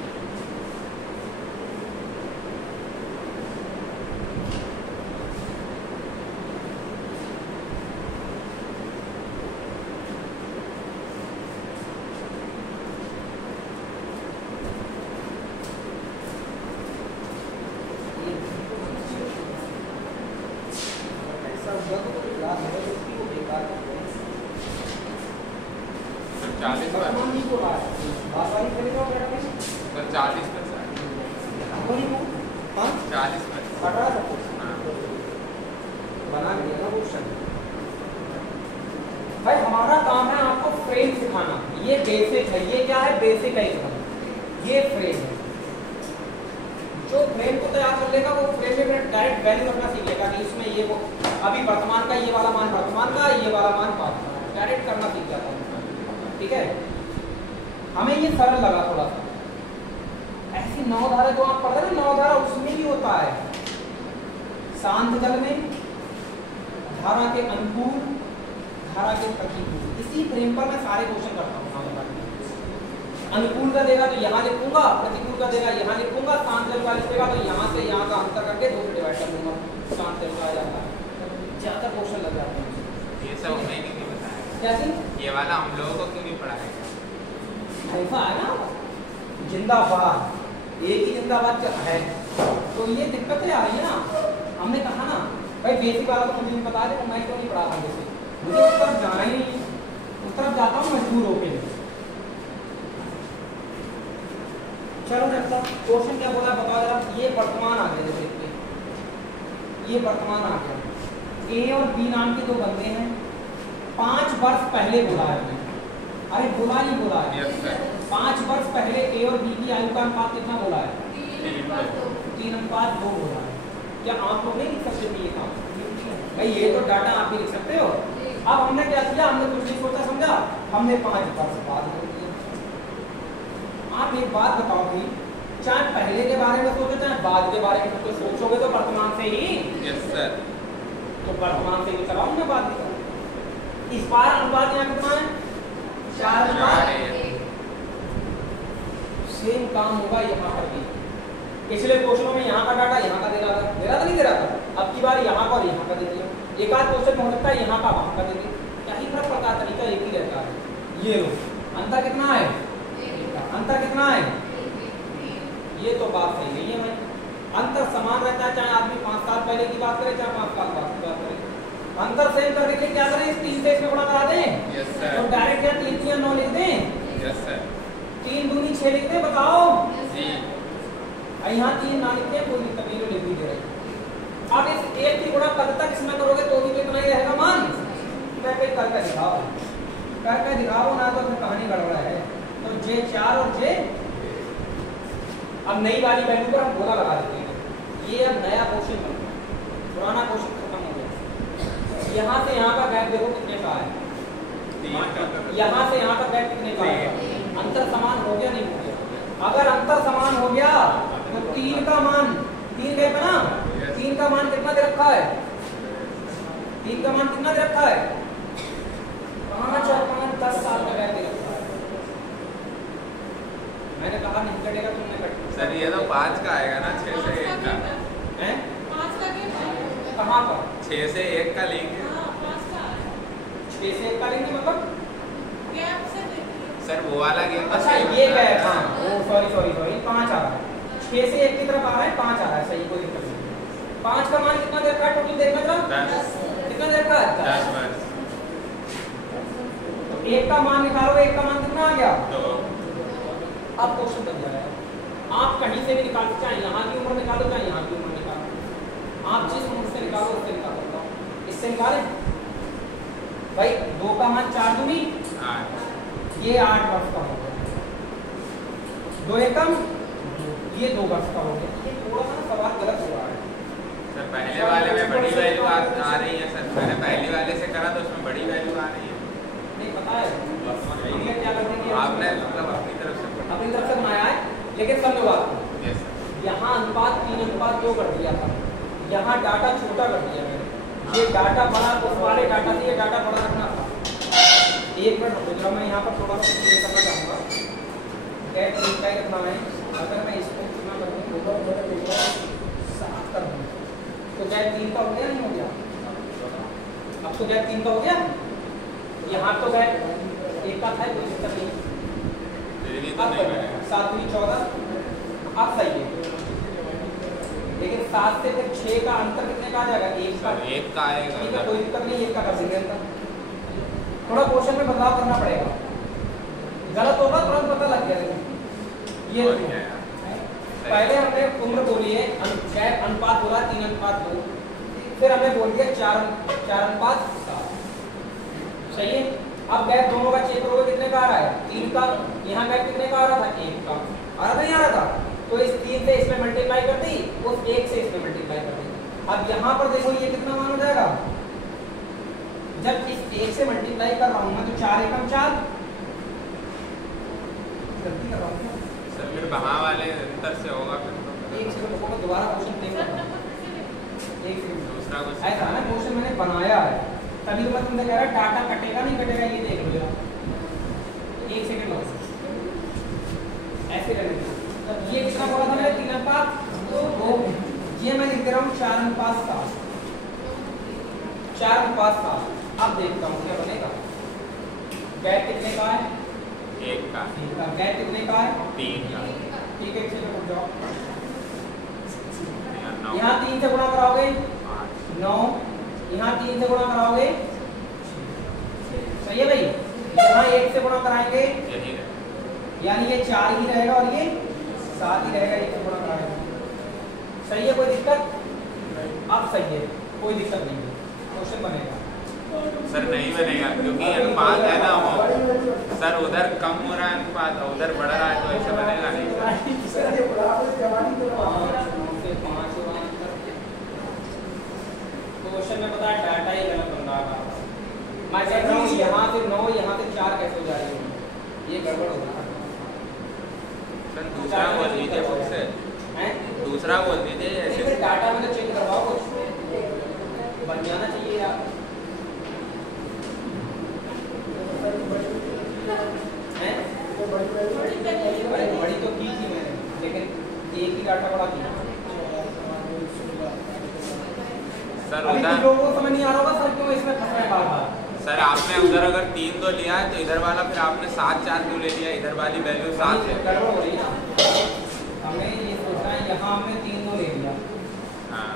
बोला है बात वाली करेगा बेटा में सर 40%। कोई को हां 40%। 18 सब कुछ हाँ। बना दिया ना क्वेश्चन। भाई हमारा काम है आपको फ्रेम सिखाना। ये बेसिक है। ये क्या है? बेसिक है एकदम। ये फ्रेम है। जो फ्रेम को तैयार कर लेगा वो फ्रेम में डायरेक्ट वैल्यू रखना सीख लेगा कि इसमें ये वो अभी वर्तमान का ये वाला मान वर्तमान का, ये वाला मान वर्तमान, डायरेक्ट करना सीख जाता है। ठीक है, हमें ये सरल लगा थोड़ा सा। ऐसी नौ धारा जो आप पढ़ रहे हैं, नौ धारा उसमें भी होता है शांत जल में धारा के अनुकूल, धारा के प्रतिकूल। इसी फ्रेम पर मैं सारे क्वेश्चन करता हूँ। अनुकूल का देगा तो यहाँ लिखूंगा, प्रतिकूल का देगा यहाँ लिखूंगा, शांत जल का लिखेगा तो यहाँ से यहाँ का अंतर करके 2 से डिवाइड कर दूंगा। शांत जल का आ जाता है। ज्यादा क्वेश्चन लग जाते हैं। ये सब हमें नहीं बताया। क्या चीज? ये वाला हम लोगों को क्यों नहीं पढ़ाया? ऐसा है ना, जिंदाबाद, एक ही जिंदाबाद है तो ये दिक्कतें आ रही है ना। हमने कहा ना भाई बेसिक वाला तो मुझे नहीं पता है, मैं क्यों नहीं पढ़ा था बेसिक, मुझे उस तरफ जाना ही नहीं, उस तरफ जाता हूँ मजबूर होके। चलो जब क्वेश्चन क्या बोला बताओ जरा। ये वर्तमान आ गया, देखते ये वर्तमान आ गया। ए और बी नाम के 2 बंदे हैं। 5 वर्ष पहले बोला है मैंने। अरे बोला नहीं बोला है? 5 वर्ष पहले ए और बी की आयु का अनुपात कितना बोला है? 3:2 बोला है। क्या आप लोग नहीं लिख सकते थे ये काम? भाई ये तो डाटा आप भी लिख सकते हो। अब हमने क्या किया, हमने कुछ नहीं सोचा समझा, हमने 5 वर्ष बाद कर दिया। आप एक बात बताओ कि चाहे पहले के बारे में सोचो चाहे बाद के बारे में सोचोगे तो वर्तमान से ही। Yes sir. तो वर्तमान से ही चलाओ ना, बाद में इस बार अनुपात यहाँ कितना है? 4:1। सेम काम होगा यहाँ पर भी। पिछले क्वेश्चनों में यहाँ का डाटा यहाँ का दे रहा था नहीं दे रहा था। अब की बार यहाँ का और यहाँ का दे दिया। एक आध क्वेश्चन में हो सकता है यहाँ का वहाँ का दे दिया। क्या ही फर्क पड़ता है, तरीका एक ही रहता है। ये लो अंतर कितना है? अंतर कितना है? ये तो बात सही नहीं है भाई। अंतर समान रहता है चाहे आदमी 5 साल पहले की बात करे चाहे 5 साल बाद की बात करे। अंतर सेम करने के लिए क्या करें? इस 3 से इसमें गुणा करा दें। Yes sir. तो डायरेक्ट क्या 3 3 9 लिख दें? Yes sir. 3 दूनी 6 लिख दें? बताओ जी। यहाँ 3 ना लिखते हैं, कोई दिक्कत नहीं, लिख भी दे रहे। अब इस 1 की गुणा कल तक इसमें करोगे तो भी तो इतना ही रहेगा मान। करके दिखाओ, करके दिखाओ ना, तो फिर कहानी गड़बड़ है। तो J4 और J, अब नई वाली वैल्यू पर हम गोला लगा देते हैं। ये अब नया क्वेश्चन बन गया, पुराना क्वेश्चन खत्म हो गया। यहाँ से यहाँ का गैप देखो कितने का है? यहाँ से यहाँ का गैप कितने का है? अंतर समान हो गया नहीं हो गया? अगर अंतर समान हो गया तो 3 का मान, 3 गैप है ना, 3 का मान कितना दे रखा है? 3 का मान कितना दे रखा है? 5 और 5 10 साल का गैप दे रखा है। मैंने कहा नहीं कटेगा, तुमने कट सर ये तो 5 का आएगा ना, 6 से 1 का हैं? 5 का गैप कहाँ पर? 6 से 1 का लेंगे। 5 का 6 से 1 का लेंगे मतलब? गैप से देखिए। सर वो वाला गेम का अच्छा same ये होता है। गैप, हाँ ओ सॉरी 5 आ रहा है। 6 से 1 की तरफ आ रहा है, 5 आ रहा है, सही, कोई दिक्कत नहीं। 5 का मान कितना दे रखा है टोटल? देखना जरा 10। कितना दे रखा है? 10 वर्ष। तो 1 का मान निकालो, 1 का मान कितना आ गया? तो अब क्वेश्चन बन जाएगा। आप कहीं से भी निकाल, चाहे यहाँ की उम्र निकालो चाहे यहाँ की उम्र निकालो, आप जिस उम्र से निकालो उससे निकाल सकता हूँ। इससे निकाले भाई 2 का मान 4 दूनी 8। ये 8 वर्ष का हो गया। 2 एकम ये 2 वर्ष का हो गया। ये थोड़ा सा सवाल गलत हुआ है सर पहले वाले में बड़ी वैल्यू आ रही है सर। मैंने पहले वाले से करा तो उसमें बड़ी वैल्यू आ रही है। नहीं पता है ये क्या करने की आपने मतलब अपनी तरफ से बनाया है, लेकिन समझो बात को। Yes sir. यहाँ अनुपात 3:2 कर दिया था, यहाँ डाटा छोटा कर दिया मैंने। ये डाटा बड़ा, उस वाले डाटा से ये डाटा बड़ा रखना था। एक मिनट रुको जरा, मैं यहाँ पर थोड़ा सा चीज़ करना चाहूँगा। गैप तरीका कितना है? अगर मैं इसको कितना कर दूँ 7 कर दूँ तो गैप 3 का हो गया नहीं हो गया? अब तो गैप 3 का हो गया। यहाँ तो गैप 1 का था, कोई दिक्कत नहीं। अब 7 दूनी 14, अब सही है। लेकिन 7 से फिर 6 का अंतर कितने का आ जाएगा? 1 का। 1 का आएगा। ठीक है, कोई दिक्कत नहीं, 1 का कर देंगे अंतर। थोड़ा क्वेश्चन में बदलाव करना पड़ेगा। गलत होगा तुरंत पता लग गया देखो। ये और देखो। क्या यार? पहले हमने उम्र बोली है, अनुपात बोला 3:2, फिर हमने बोल दिया 4:7। सही है। अब गैप दोनों का चेक करोगे कितने का आ रहा है? 3 का। यहाँ गैप कितने का आ रहा था? 1 का। आ रहा था, नहीं आ रहा था? तो इस 3 से इसमें मल्टीप्लाई कर दी, उस 1 से इसमें मल्टीप्लाई कर दी। अब यहाँ पर देखो ये कितना मान हो जाएगा? जब इस 1 से मल्टीप्लाई कर रहा हूँ मैं तो 4 एकम 4, गलती कर रहा हूँ क्या? सर फिर वहाँ वाले अंतर से होगा फिर तो। एक सेकंड रुको, दोबारा क्वेश्चन देख सर रहा हूँ। नंबर कैसे लिखेंगे? एक सेकंड। दूसरा कुछ ऐसा ना क्वेश्चन मैंने बनाया है, तभी तो मैं तुमसे कह रहा डाटा कटेगा नहीं कटेगा ये देख लो जरा। एक सेकंड और ऐसे करने दो। ये कितना बोला था मैंने? 3:2। ये मैं लिख दे रहा हूँ 4:7। 4:7। अब देखता हूँ क्या बनेगा। गैप कितने का है? 1 का, गैप कितने का है? 3 का, ठीक है, चलो रुक जाओ। यहाँ 9, यहाँ 3 से गुणा कराओगे 8, 9, यहाँ 3 से गुणा कराओगे, सही है भाई। यहाँ 1 से गुणा कराएंगे यही है। यानी ये 4 ही रहेगा और ये 7 ही रहेगा, 1 से गुणा कराएंगे। सही है, कोई दिक्कत? अब सही है, कोई दिक्कत नहीं है, क्वेश्चन बनेगा। सर नहीं बनेगा क्योंकि अनुपात है ना वो। सर उधर कम हो रहा है अनुपात, उधर बढ़ रहा है, तो ऐसा बनेगा नहीं सर। क्वेश्चन में पता है डाटा ही गलत बन रहा है। मैं कह रहा हूँ यहाँ से 9, यहाँ से 4 कैसे हो जा रही है? ये गड़बड़ हो रहा है। सर दूसरा बोल दीजिए मुझसे, हैं? दूसरा बोल दीजिए ऐसे ऐसे। डाटा में तो चेक करवाओ, कुछ बन जाना चाहिए यार। हैं? थोड़ी पहले अरे बड़ी तो की थी मैंने, लेकिन एक ही डाटा बड़ा किया। सर अभी कुछ उधर लोगों को समझ नहीं आ रहा होगा सर क्यों इसमें फंस रहे हैं बार-बार। सर आपने उधर अगर 3 2 लिया है तो इधर वाला फिर आपने 7 4 क्यों ले लिया? इधर वाली वैल्यू 7 है। गड़बड़ हो रही है ना। हमें ये सोचना है, यहाँ हमने 3 2 ले लिया, हाँ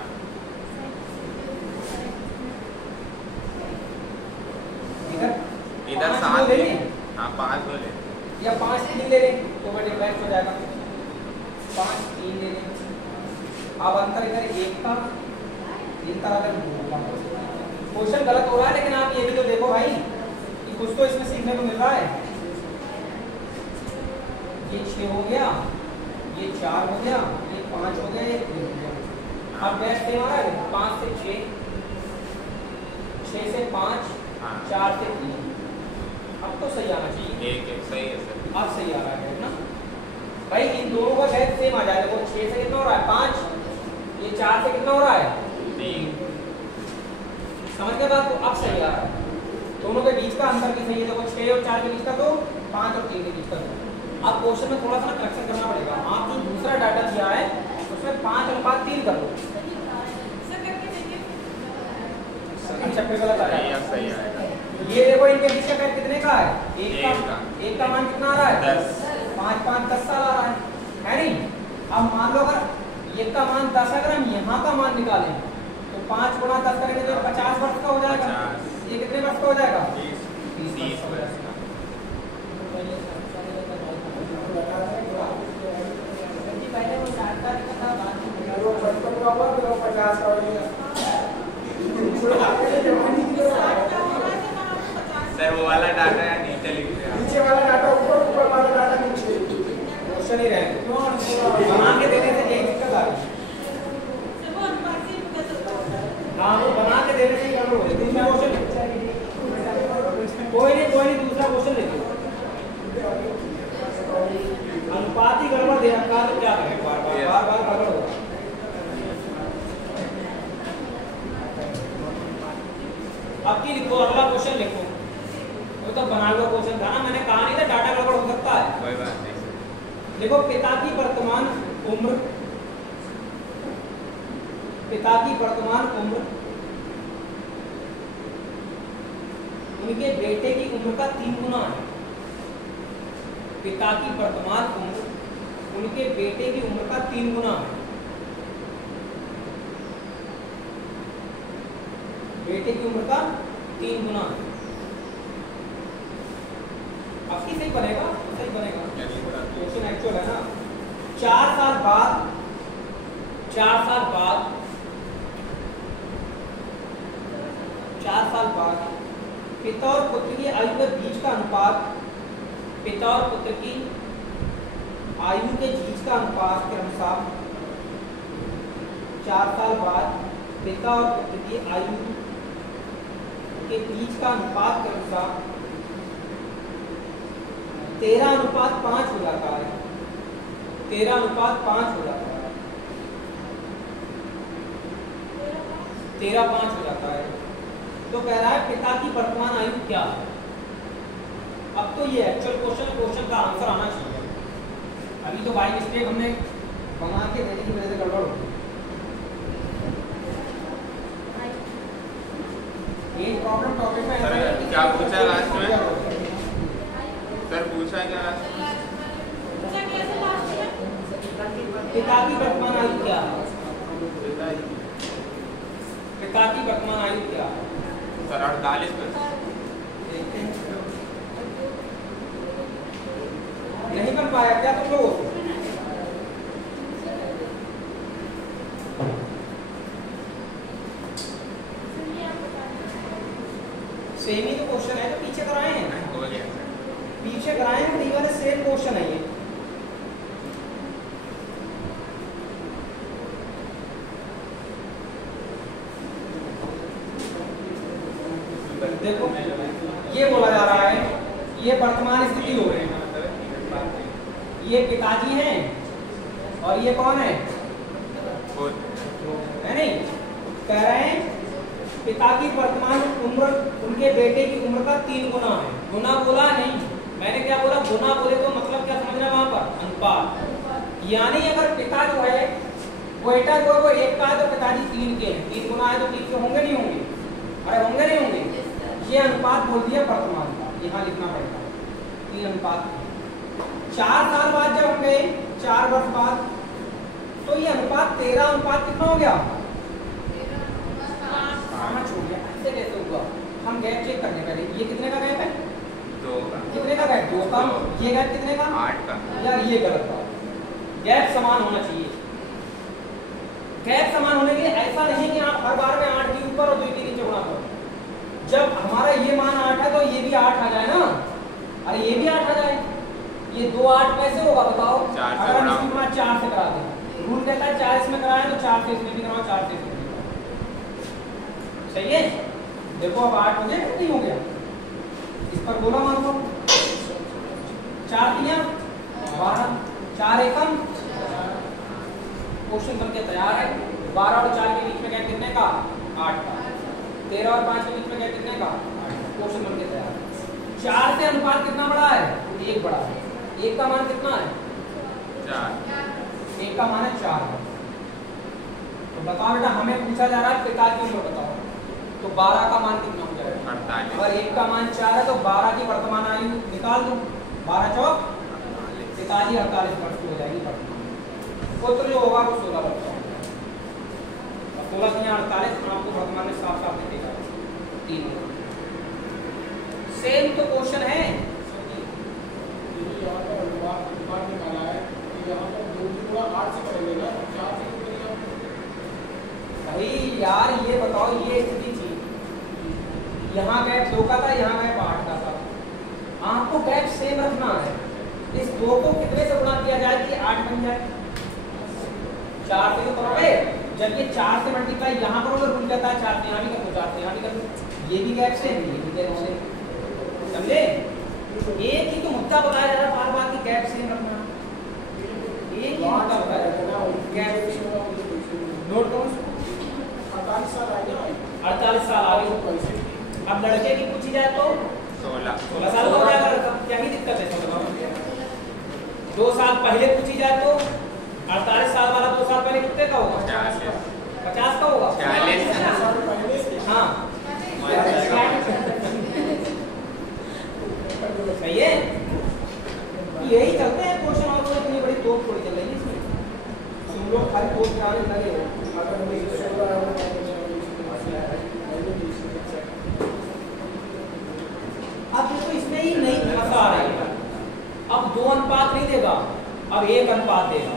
इधर 5 7 ले ले, लें हाँ 5 2 ले, या 5 3 ले लें तो वो डिफरेंस हो जाएगा। 5 3 ले लें। अब अंतर इधर 1 का, इनका अगर 2 का। क्वेश्चन गलत हो रहा है, लेकिन आप ये भी तो देखो भाई कि कुछ तो इसमें सीखने को मिल रहा है। ये 6 हो गया, ये 4 हो गया, ये 5 हो गया, ये 3 हो गया। अब गैस से हमारा 5 से 6, 6 से 5, हाँ 4 से 3। अब तो सही आना चाहिए। 1 1 सही है सर। अब सही आ रहा है ना भाई, इन दोनों का गैस सेम आ जाएगा। वो 6 से कितना हो रहा है? 5, ये 4 से कितना हो रहा है? 3, समझ गए बात को? अब सही आ रहा है। दोनों के बीच का अंतर भी सही है। देखो 6 और 4 के बीच का 2, 5 और 3 के बीच का 2। अब क्वेश्चन में थोड़ा सा करेक्शन करना पड़ेगा। आप जो दूसरा डाटा दिया है उसमें 5:3 कर दो। सर करके देखिए। अच्छा फिर गलत आ सही जाएगा। है, सही आएगा। ये देखो इनके बीच का गैप कितने का है? 1 एक का। का। 1 का मान कितना आ रहा है? 10, 5 5 10 साल आ रहा है नहीं? अब मान लो अगर 1 का मान 10, अगर हम यहाँ का मान निकालें तो 5 गुणा 10 करेंगे तो 50 वर्ष का हो जाएगा। 50। ये कितने वर्ष का हो जाएगा? 30 वर्ष का। पहले वो जानकारी का था, बाद में वो 55 का हुआ, फिर वो 50 का हो गया। सर वो वाला डाटा है नीचे लिख दिया। नीचे वाला डाटा ऊपर, ऊपर वाला डाटा नीचे। क्वेश्चन ही रहे बना के देने से यही दिक्कत आ रही है। सर वो अनुपात से ही पता चलता है। हाँ वो बना के देने से ही गड़बड़ हो रही है। दूसरा क्वेश्चन कोई नहीं दूसरा क्वेश्चन लिखो। अनुपात ही गड़बड़ दे रखा है तो क्या करें? बार बार गड़बड़ होगा। अब की लिखो, अगला क्वेश्चन लिखो। वो तो बना हुआ क्वेश्चन था ना, मैंने कहा नहीं था डाटा गड़बड़ हो सकता है। कोई बात नहीं सर। देखो पिता की वर्तमान उम्र, पिता की वर्तमान उम्र उनके बेटे की उम्र का 3 गुना है। पिता की वर्तमान उम्र उनके बेटे की उम्र का 3 गुना है। बेटे की उम्र का 3 गुना है। अब की सही बनेगा। क्वेश्चन एक्चुअल है ना। 4 साल बाद 4 साल बाद पिता और पुत्र की आयु के बीच का अनुपात, पिता और पुत्र की आयु के बीच का अनुपात के अनुसार 4 साल बाद पिता और पुत्र की आयु के बीच का अनुपात के अनुसार 13:5 हो जाता है। 13:5 हो जाता है। 13:5 हो जाता है। तो कह रहा है पिता की वर्तमान आयु क्या है। अब तो ये एक्चुअल क्वेश्चन का आंसर आना चाहिए। अभी तो बाई मिस्टेक हमने बना के देने की वजह से गड़बड़ हो गई। ये प्रॉब्लम टॉपिक में सर क्या पूछा लास्ट में? सर पूछा क्या लास्ट में? पिता की वर्तमान आयु क्या है? पिता की वर्तमान आयु क्या है? सर 48 में। नहीं बन पाया क्या तुम लोग? सेम ही तो क्वेश्चन है, तो पीछे कराए हैं। हो गया सर। पीछे कराए हैं, ये वाले सेम क्वेश्चन है ये। देखो ये बोला जा रहा है, ये वर्तमान स्थिति हो रही है। ये पिताजी हैं और ये कौन है? है नहीं? कह रहे हैं पिता की वर्तमान उम्र उनके बेटे की उम्र का 3 गुना है। गुना बोला नहीं, मैंने क्या बोला? गुना बोले तो मतलब क्या समझना वहां पर? अनुपात। यानी अगर पिता जो है बेटा जो है वो 1 का है तो पिताजी 3 के हैं। 3 गुना है तो 3 के होंगे नहीं होंगे? अरे होंगे नहीं होंगे? ये अनुपात बोल दिया वर्तमान का, यहाँ लिखना पड़ेगा 3:5। 4 साल बाद जब हम गए, 4 वर्ष बाद, तो ये अनुपात 13:5 कितना हो गया? 5 हो गया। ऐसे कैसे होगा? हम गैप चेक करने पहले। ये कितने का गैप है? 2 का। कितने का गैप? 2 का। ये गैप कितने का? 8 का। यार ये गलत बात। गैप समान होना चाहिए। गैप समान होने के लिए ऐसा नहीं कि आप हर बार में 8 के ऊपर और 2 के नीचे गुणा करो। जब हमारा ये मान 8 है तो ये भी 8 आ जाए ना। अरे ये भी 8 आ जाए। ये 2 8 कैसे होगा बताओ? अगर हम इसकी गुणा 4 से करा दें, रूल कहता है 4 इसमें कराए तो 4 से इसमें भी कराओ, 4 से इसमें भी कराओ। सही है? देखो अब 8 हो गया नहीं हो गया? इस पर बोला मान लो 4 3 12, 4 एकम। क्वेश्चन बनके तैयार है। 12 और 4 के बीच में क्या कितने का? 8 का। 13 और 5 के बीच में क्या कितने का? 8। क्वेश्चन बनके तैयार। 4 से अनुपात कितना बड़ा है? 1 बड़ा है। 1 का मान कितना है? 4। 1 का मान है 4। तो बताओ बेटा, हमें पूछा जा रहा है पिता की उम्र बताओ, तो 12 का मान कितना हो जाएगा? 48। अगर 1 का मान 4 है तो 12 की वर्तमान आयु निकाल दो। 12 चौक पिताजी 48 वर्ष की हो जाएगी वर्तमान। पुत्र जो होगा वो 16 वर्ष का होगा। 16 से 48 आपको वर्तमान में साफ साफ दिखेगा 3 होगा। सेम तो क्वेश्चन है। भाई यार ये बताओ, ये स्थिति थी, यहाँ गैप 2 का था, यहाँ गैप 8 का था। आपको गैप सेम रखना है। इस 2 को कितने से गुणा किया जाए कि 8 बन जाए? 4 से तो करोगे। जब ये 4 से मल्टीप्लाई यहाँ करोगे, रूल कहता है 4 से यहाँ भी कर दो, 4 से यहाँ भी कर दो। ये भी गैप सेम, ये भी गैप सेम। समझे? एक ही तो मुद्दा बताया जा रहा है बार बार कि गैप सेम रखना। एक ही मुद्दा बताया जा रहा है गैप सेम। नोट करो। 48 साल आगे 48 साल आगे। अब लड़के की पूछी जाए तो 16 साल हो जाएगा लड़का। क्या ही दिक्कत है? 2 साल पहले पूछी जाए तो 48 साल वाला 2 साल पहले कितने का होगा? 50 का होगा। 40। हाँ सही है। यही चलते हैं क्वेश्चन। और इतनी बड़ी तोप थोड़ी चल रही है इसमें। तुम लोग खाली तोप गिराने लगे हो। अब देखो इसमें ही नई भाषा आ रही है। अब 2 अनुपात नहीं देगा, अब 1 अनुपात देगा,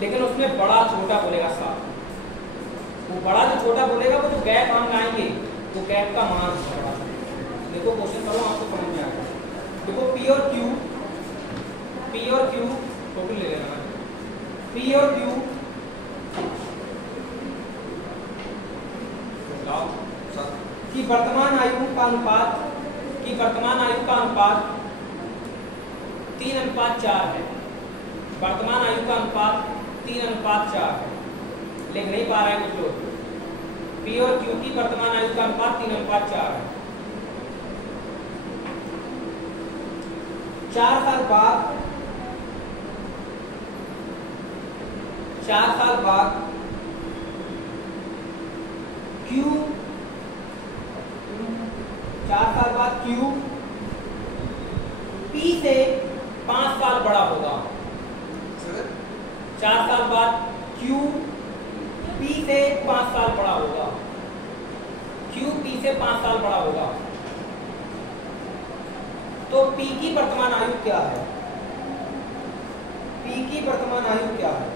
लेकिन उसमें बड़ा छोटा बोलेगा साथ। वो बड़ा जो छोटा बोलेगा वो जो गैप हम लाएंगे वो गैप का मान होगा। देखो क्वेश्चन करो, आपको समझ में आएगा। देखो P और Q टोटल ले लेना। P और Q की वर्तमान आयु का अनुपात 3:4 है। वर्तमान आयु का अनुपात 3:4 है। लिख नहीं पा रहा है कुछ लोग। P और Q की वर्तमान आयु का अनुपात 3:4 है। 4 साल बाद Q 4 साल बाद Q P से 5 साल बड़ा होगा। 4 साल बाद Q P से 5 साल बड़ा होगा। Q P से 5 साल बड़ा होगा। तो P की वर्तमान आयु क्या है? P की वर्तमान आयु क्या है?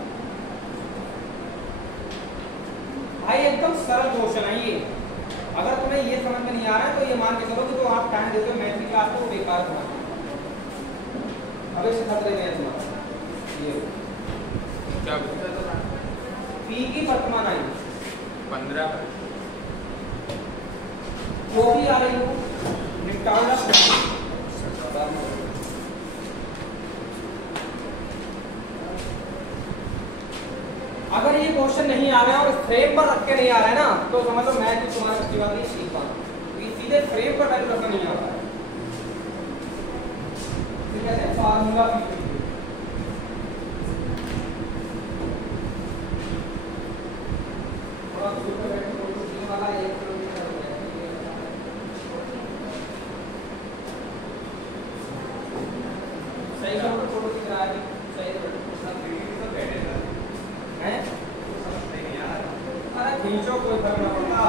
भाई एकदम सरल क्वेश्चन है ये। अगर तुम्हें ये समझ में नहीं आ रहा है तो ये मान के चलो कि तो आप टाइम देते हो मैथ की क्लास को बेकार बना अभी से खतरे में है तुम्हारा। ये क्या P की वर्तमान आयु 15 जो भी आ रही हो निकालना। अगर ये क्वेश्चन नहीं आ रहा है और फ्रेम पर रख के नहीं आ रहा है ना तो समझ लो मैं भी तुम्हारा सच्ची बात नहीं सीख पा रहा। सीधे फ्रेम पर वैल्यू रखना नहीं आ रहा है। ठीक है, फार्मूला खींचो, कोई फर्क ना पड़ता।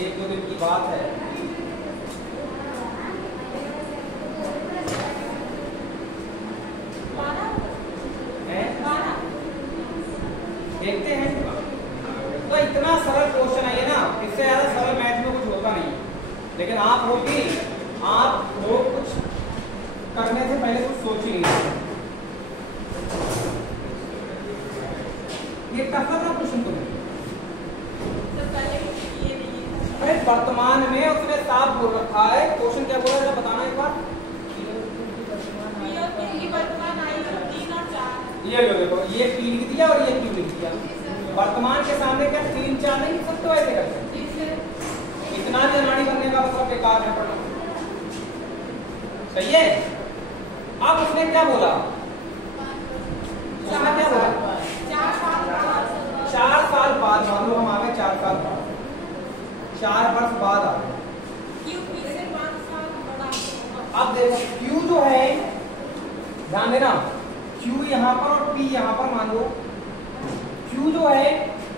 1-2 दिन की बात है। देखते हैं तो इतना सरल क्वेश्चन है ये ना, इससे ज्यादा सरल मैथ में कुछ होता नहीं। लेकिन आप लोग कुछ करने से पहले कुछ सोचिए। ये कैसा था क्वेश्चन तुम्हें? अरे वर्तमान में उसने साफ बोल रखा है। क्वेश्चन क्या बोला है बताना एक बार। ये लो देखो, ये P लिख दिया और ये Q लिख दिया। वर्तमान के सामने क्या 3-4 नहीं लिख सकते? ऐसे करते इतना भी अनाड़ी बनने का मतलब बेकार है पढ़ना। सही है। अब उसने क्या बोला? उसने क्या बोला? 4 साल बाद, मान लो हम आ गए 4 साल बाद, 4 वर्ष बाद आ गए। अब देखो Q जो है, ध्यान देना, Q यहाँ पर और P यहाँ पर। मान लो Q जो है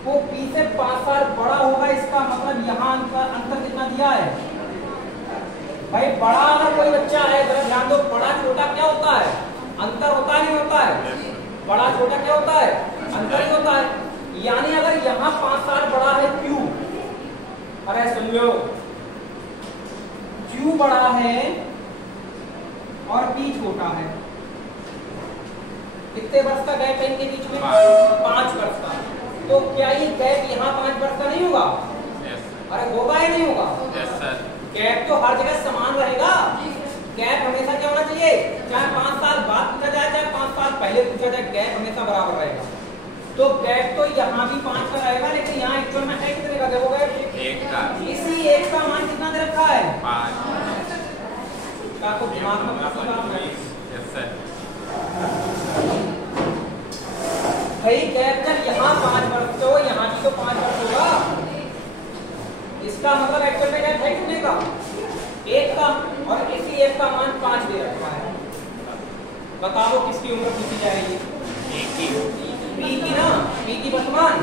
वो P से 5 साल बड़ा होगा। इसका मतलब यहाँ अंतर कितना दिया है भाई? बड़ा अगर कोई बच्चा है, जरा ध्यान दो, बड़ा छोटा क्या होता है? अंतर होता नहीं होता है? बड़ा छोटा क्या होता है? अंतर ही होता है। यानी अगर यहाँ 5 साल बड़ा है Q, अरे सुन लो, Q बड़ा है और P छोटा है, कितने वर्ष का गैप है इनके बीच में? 5 वर्ष का। तो क्या ये गैप यहाँ 5 वर्ष का नहीं होगा? अरे होगा या नहीं होगा? गैप तो हर जगह समान रहेगा। गैप हमेशा क्या होना चाहिए? चाहे 5 साल बाद पूछा जाए चाहे 5 साल पहले पूछा जाए, गैप हमेशा बराबर रहेगा। तो गैप तो यहाँ भी 5 का रहेगा, लेकिन यहाँ एक्चुअल में है कितने का? देखो गैप 1 का। इसी 1 का मान कितना दे रखा है? 5 का। तो दिमाग में भाई गैप जब यहाँ 5 वर्ष तो यहाँ भी तो 5 वर्ष होगा। इसका मतलब एक्चुअल में गैप है कितने का? 1 का। और इसी 1 का मान 5 दे रखा है। बताओ किसकी उम्र पूछी जा रही है? P की ना, P की वर्तमान।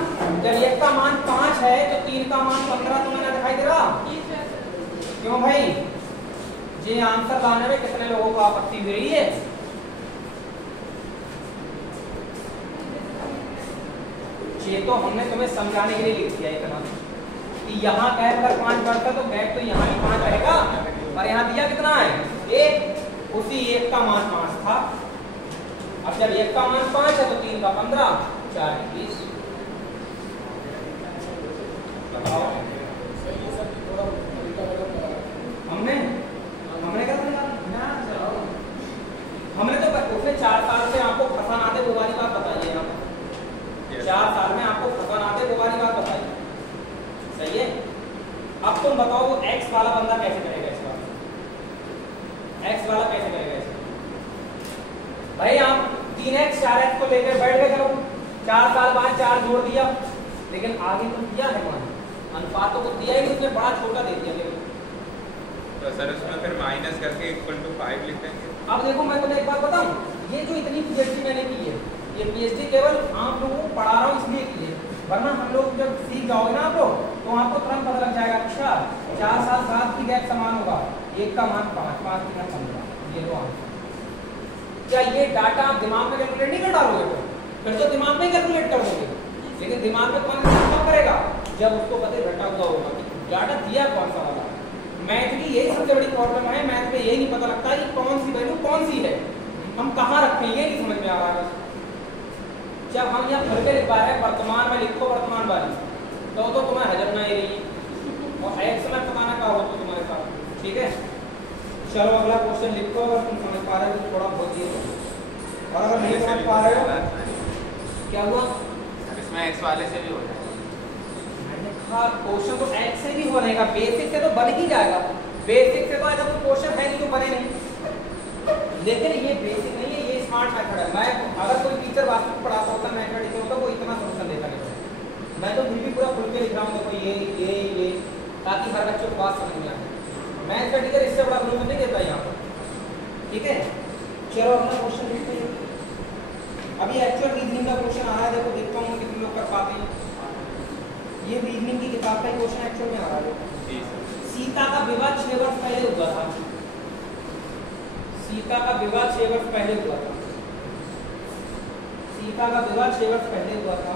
जब 1 का मान 5 है तो 3 का मान 15 तो मैंने दिखाई दे रहा। क्यों भाई? ये आंसर लाने में कितने लोगों को आपत्ति हुई है? ये तो हमने तुम्हें समझाने के लिए लिख दिया इतना कि यहाँ गैप कर 5 बढ़ता तो गैप तो यहाँ भी 5 रहेगा, और यहाँ दिया कितना है 1, उसी 1 का मान 5 था। अब जब 1 का मान 5 है तो 3 का 15, 4 20। बताओ हमने क्या समझा? हमने तो उसने 4 साल से आपको फंसाना दे वो वाली बात बताइए ना। 4 साल में आपको फंसाना दे वो वाली बात बताइए, सही है। अब तुम बताओ वो एक्स वाला बंदा कैसे करेगा इसका? एक्स वाला कैसे करेगा इसका? भाई आप 3x 4x को लेकर बैठ गए, चलो 4 साल बाद 4 जोड़ दिया, लेकिन आगे तो दिया है मान अनुपातों को दिया ही, उसने बड़ा छोटा दे दिया केवल। तो सर उसमें फिर माइनस करके इक्वल टू 5 लिख देंगे। अब देखो मैं तुम्हें एक बात बताऊं, ये जो इतनी पीएचडी मैंने की है, ये पीएचडी केवल आप लोगों को पढ़ा रहा हूँ इसलिए की है, वरना हम लोग जब सीख जाओगे ना आप लोग तो आपको तुरंत पता लग जाएगा। अच्छा 4 साल बाद की गैप समान होगा, 1 का मान 5, 5 की गैप 15, ये लो आंसर। क्या ये डाटा आप दिमाग में कैलकुलेट नहीं कर डालोगे? फिर तो दिमाग में कैलकुलेट कर दोगे, लेकिन दिमाग में कौन सा करेगा जब उसको पता घटा हुआ होगा कि डाटा दिया कौन सा वाला। मैथ की यही सबसे बड़ी प्रॉब्लम है, मैथ में यही नहीं पता लगता कि कौन सी वैल्यू कौन सी है, हम कहाँ रखें ये नहीं समझ में आ रहा है। जब हम यहाँ भर के लिख पा रहे हैं वर्तमान में लिखो वर्तमान वाली, तो तुम्हें हजम ना ही रही और एक समय पकाना का हो तो तुम्हारे साथ, ठीक है। चलो अगला क्वेश्चन लिखो, अगर तुम समझ पा रहे हो तो थोड़ा बहुत ही, और अगर नहीं समझ पा रहे हो क्या हुआ इसमें एक्स वाले से भी हो जाएगा। क्वेश्चन तो एक्स से भी बनेगा, बेसिक से तो बन ही जाएगा। बेसिक से तो ऐसा कोई क्वेश्चन है नहीं जो बने नहीं, लेकिन ये बेसिक नहीं है, ये स्मार्ट मेथड है। मैं अगर कोई टीचर वास्तव में पढ़ाता होता मैथमेटिक्स होता वो इतना सोल्यूशन देता नहीं। मैं तो फिर भी पूरा खुल के लिख रहा हूँ, देखो ये ताकि हर बच्चे को बात समझ में आए। मैथ का टीचर इससे बड़ा सोल्यूशन नहीं देता यहाँ पर, ठीक है। चलो अपना क्वेश्चन देखते हैं। अभी एक्चुअल रीजनिंग का क्वेश्चन आ रहा है, देखो देखता हूँ कितने लोग कर पाते हैं। ये रीजनिंग की किताब का क्वेश्चन एक्चुअल में आ रहा है। सीता का विवाह 6 वर्ष पहले हुआ था। सीता का विवाह 6 वर्ष पहले हुआ था। सीता का विवाह 6 वर्ष पहले हुआ था।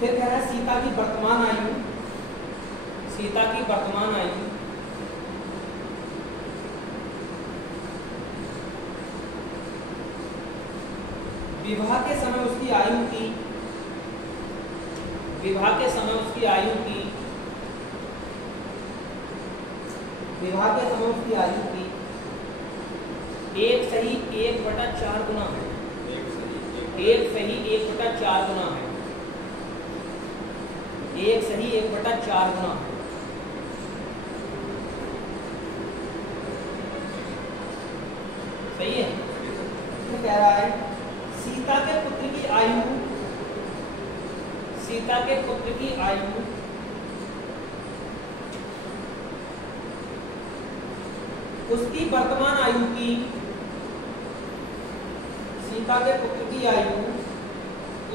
फिर कह रहा है सीता की वर्तमान आयु, सीता की वर्तमान आयु विवाह के समय उसकी आयु की, विवाह के समय उसकी आयु की, विवाह के समय उसकी आयु की 1 सही 1/4 गुना है। 1 सही 1/4 गुना है। 1 सही 1/4 गुना है। सही है। तो कह रहा है सीता के पुत्र की आयु, सीता के पुत्र की आयु उसकी वर्तमान आयु की, सीता के पुत्र की आयु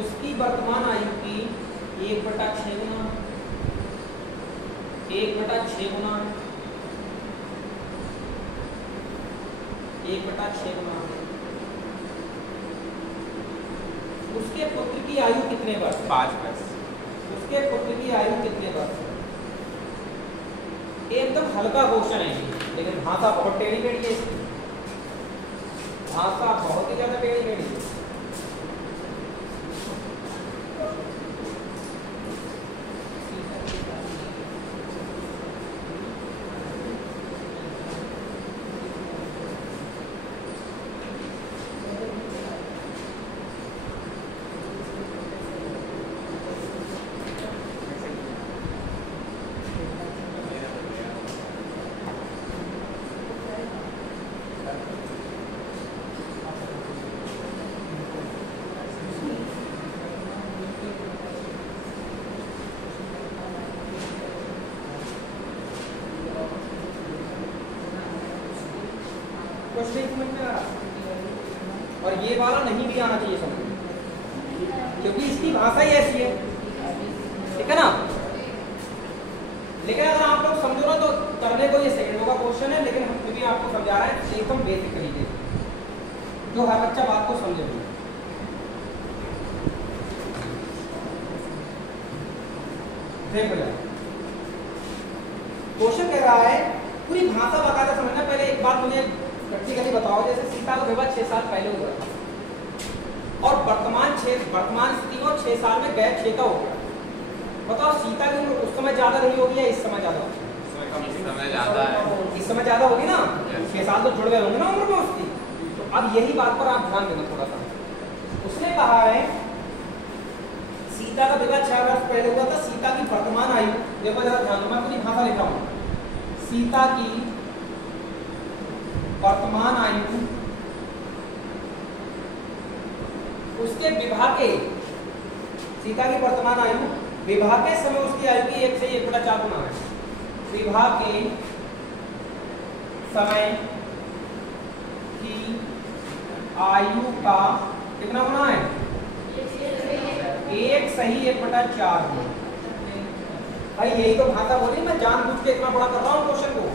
उसकी वर्तमान आयु की 1/6 गुना, 1/6 गुना, 1/6 गुना। उसके पुत्र की आयु कितने वर्ष? 5 वर्ष। उसके पुत्र की आयु कितने वर्ष? एकदम हल्का क्वेश्चन है लेकिन भाषा बहुत टेढ़ी मेढ़ी है। भाषा बहुत ही ज्यादा टेढ़ी मेढ़ी है। समझ में आ रहा, और ये वाला नहीं भी आना चाहिए समझ में, क्योंकि इसकी भाषा ही ऐसी है, ठीक है ना। लेकिन अगर आप लोग समझो ना तो करने को ये सेकंडों का क्वेश्चन है, लेकिन हम फिर भी आपको समझा रहे हैं एकदम बेसिक तरीके से जो हर बच्चा बात को समझे। देखो यार क्वेश्चन कह रहा है पूरी भाषा बकायदा समझना। पहले एक बात मुझे प्रैक्टिकली बताओ, जैसे सीता का विवाह 6 साल पहले हुआ और वर्तमान स्थिति में 6 साल में गैप 6 का हो गया। बताओ सीता की उम्र उस समय ज्यादा रही होगी या इस समय ज्यादा होगी? इस समय ज्यादा है। इस समय ज्यादा होगी ना, 6 साल तो जुड़ गए होंगे ना उम्र में उसकी। तो अब यही बात पर आप ध्यान देना थोड़ा सा। उसने कहा है सीता का विवाह 6 वर्ष पहले हुआ था। सीता की वर्तमान आयु, देखो जरा ध्यान दो, मैं पूरी भाषा लिख रहा हूँ। सीता की वर्तमान आयु उसके विवाह के, सीता की वर्तमान आयु विवाह के समय उसकी आयु की 1 से 1/4 गुना है। विवाह के समय की आयु का कितना गुना है? 1 सही 1/4 गुना। भाई यही तो भाषा बोली, मैं जानबूझ के इतना बड़ा कर रहा हूँ क्वेश्चन को,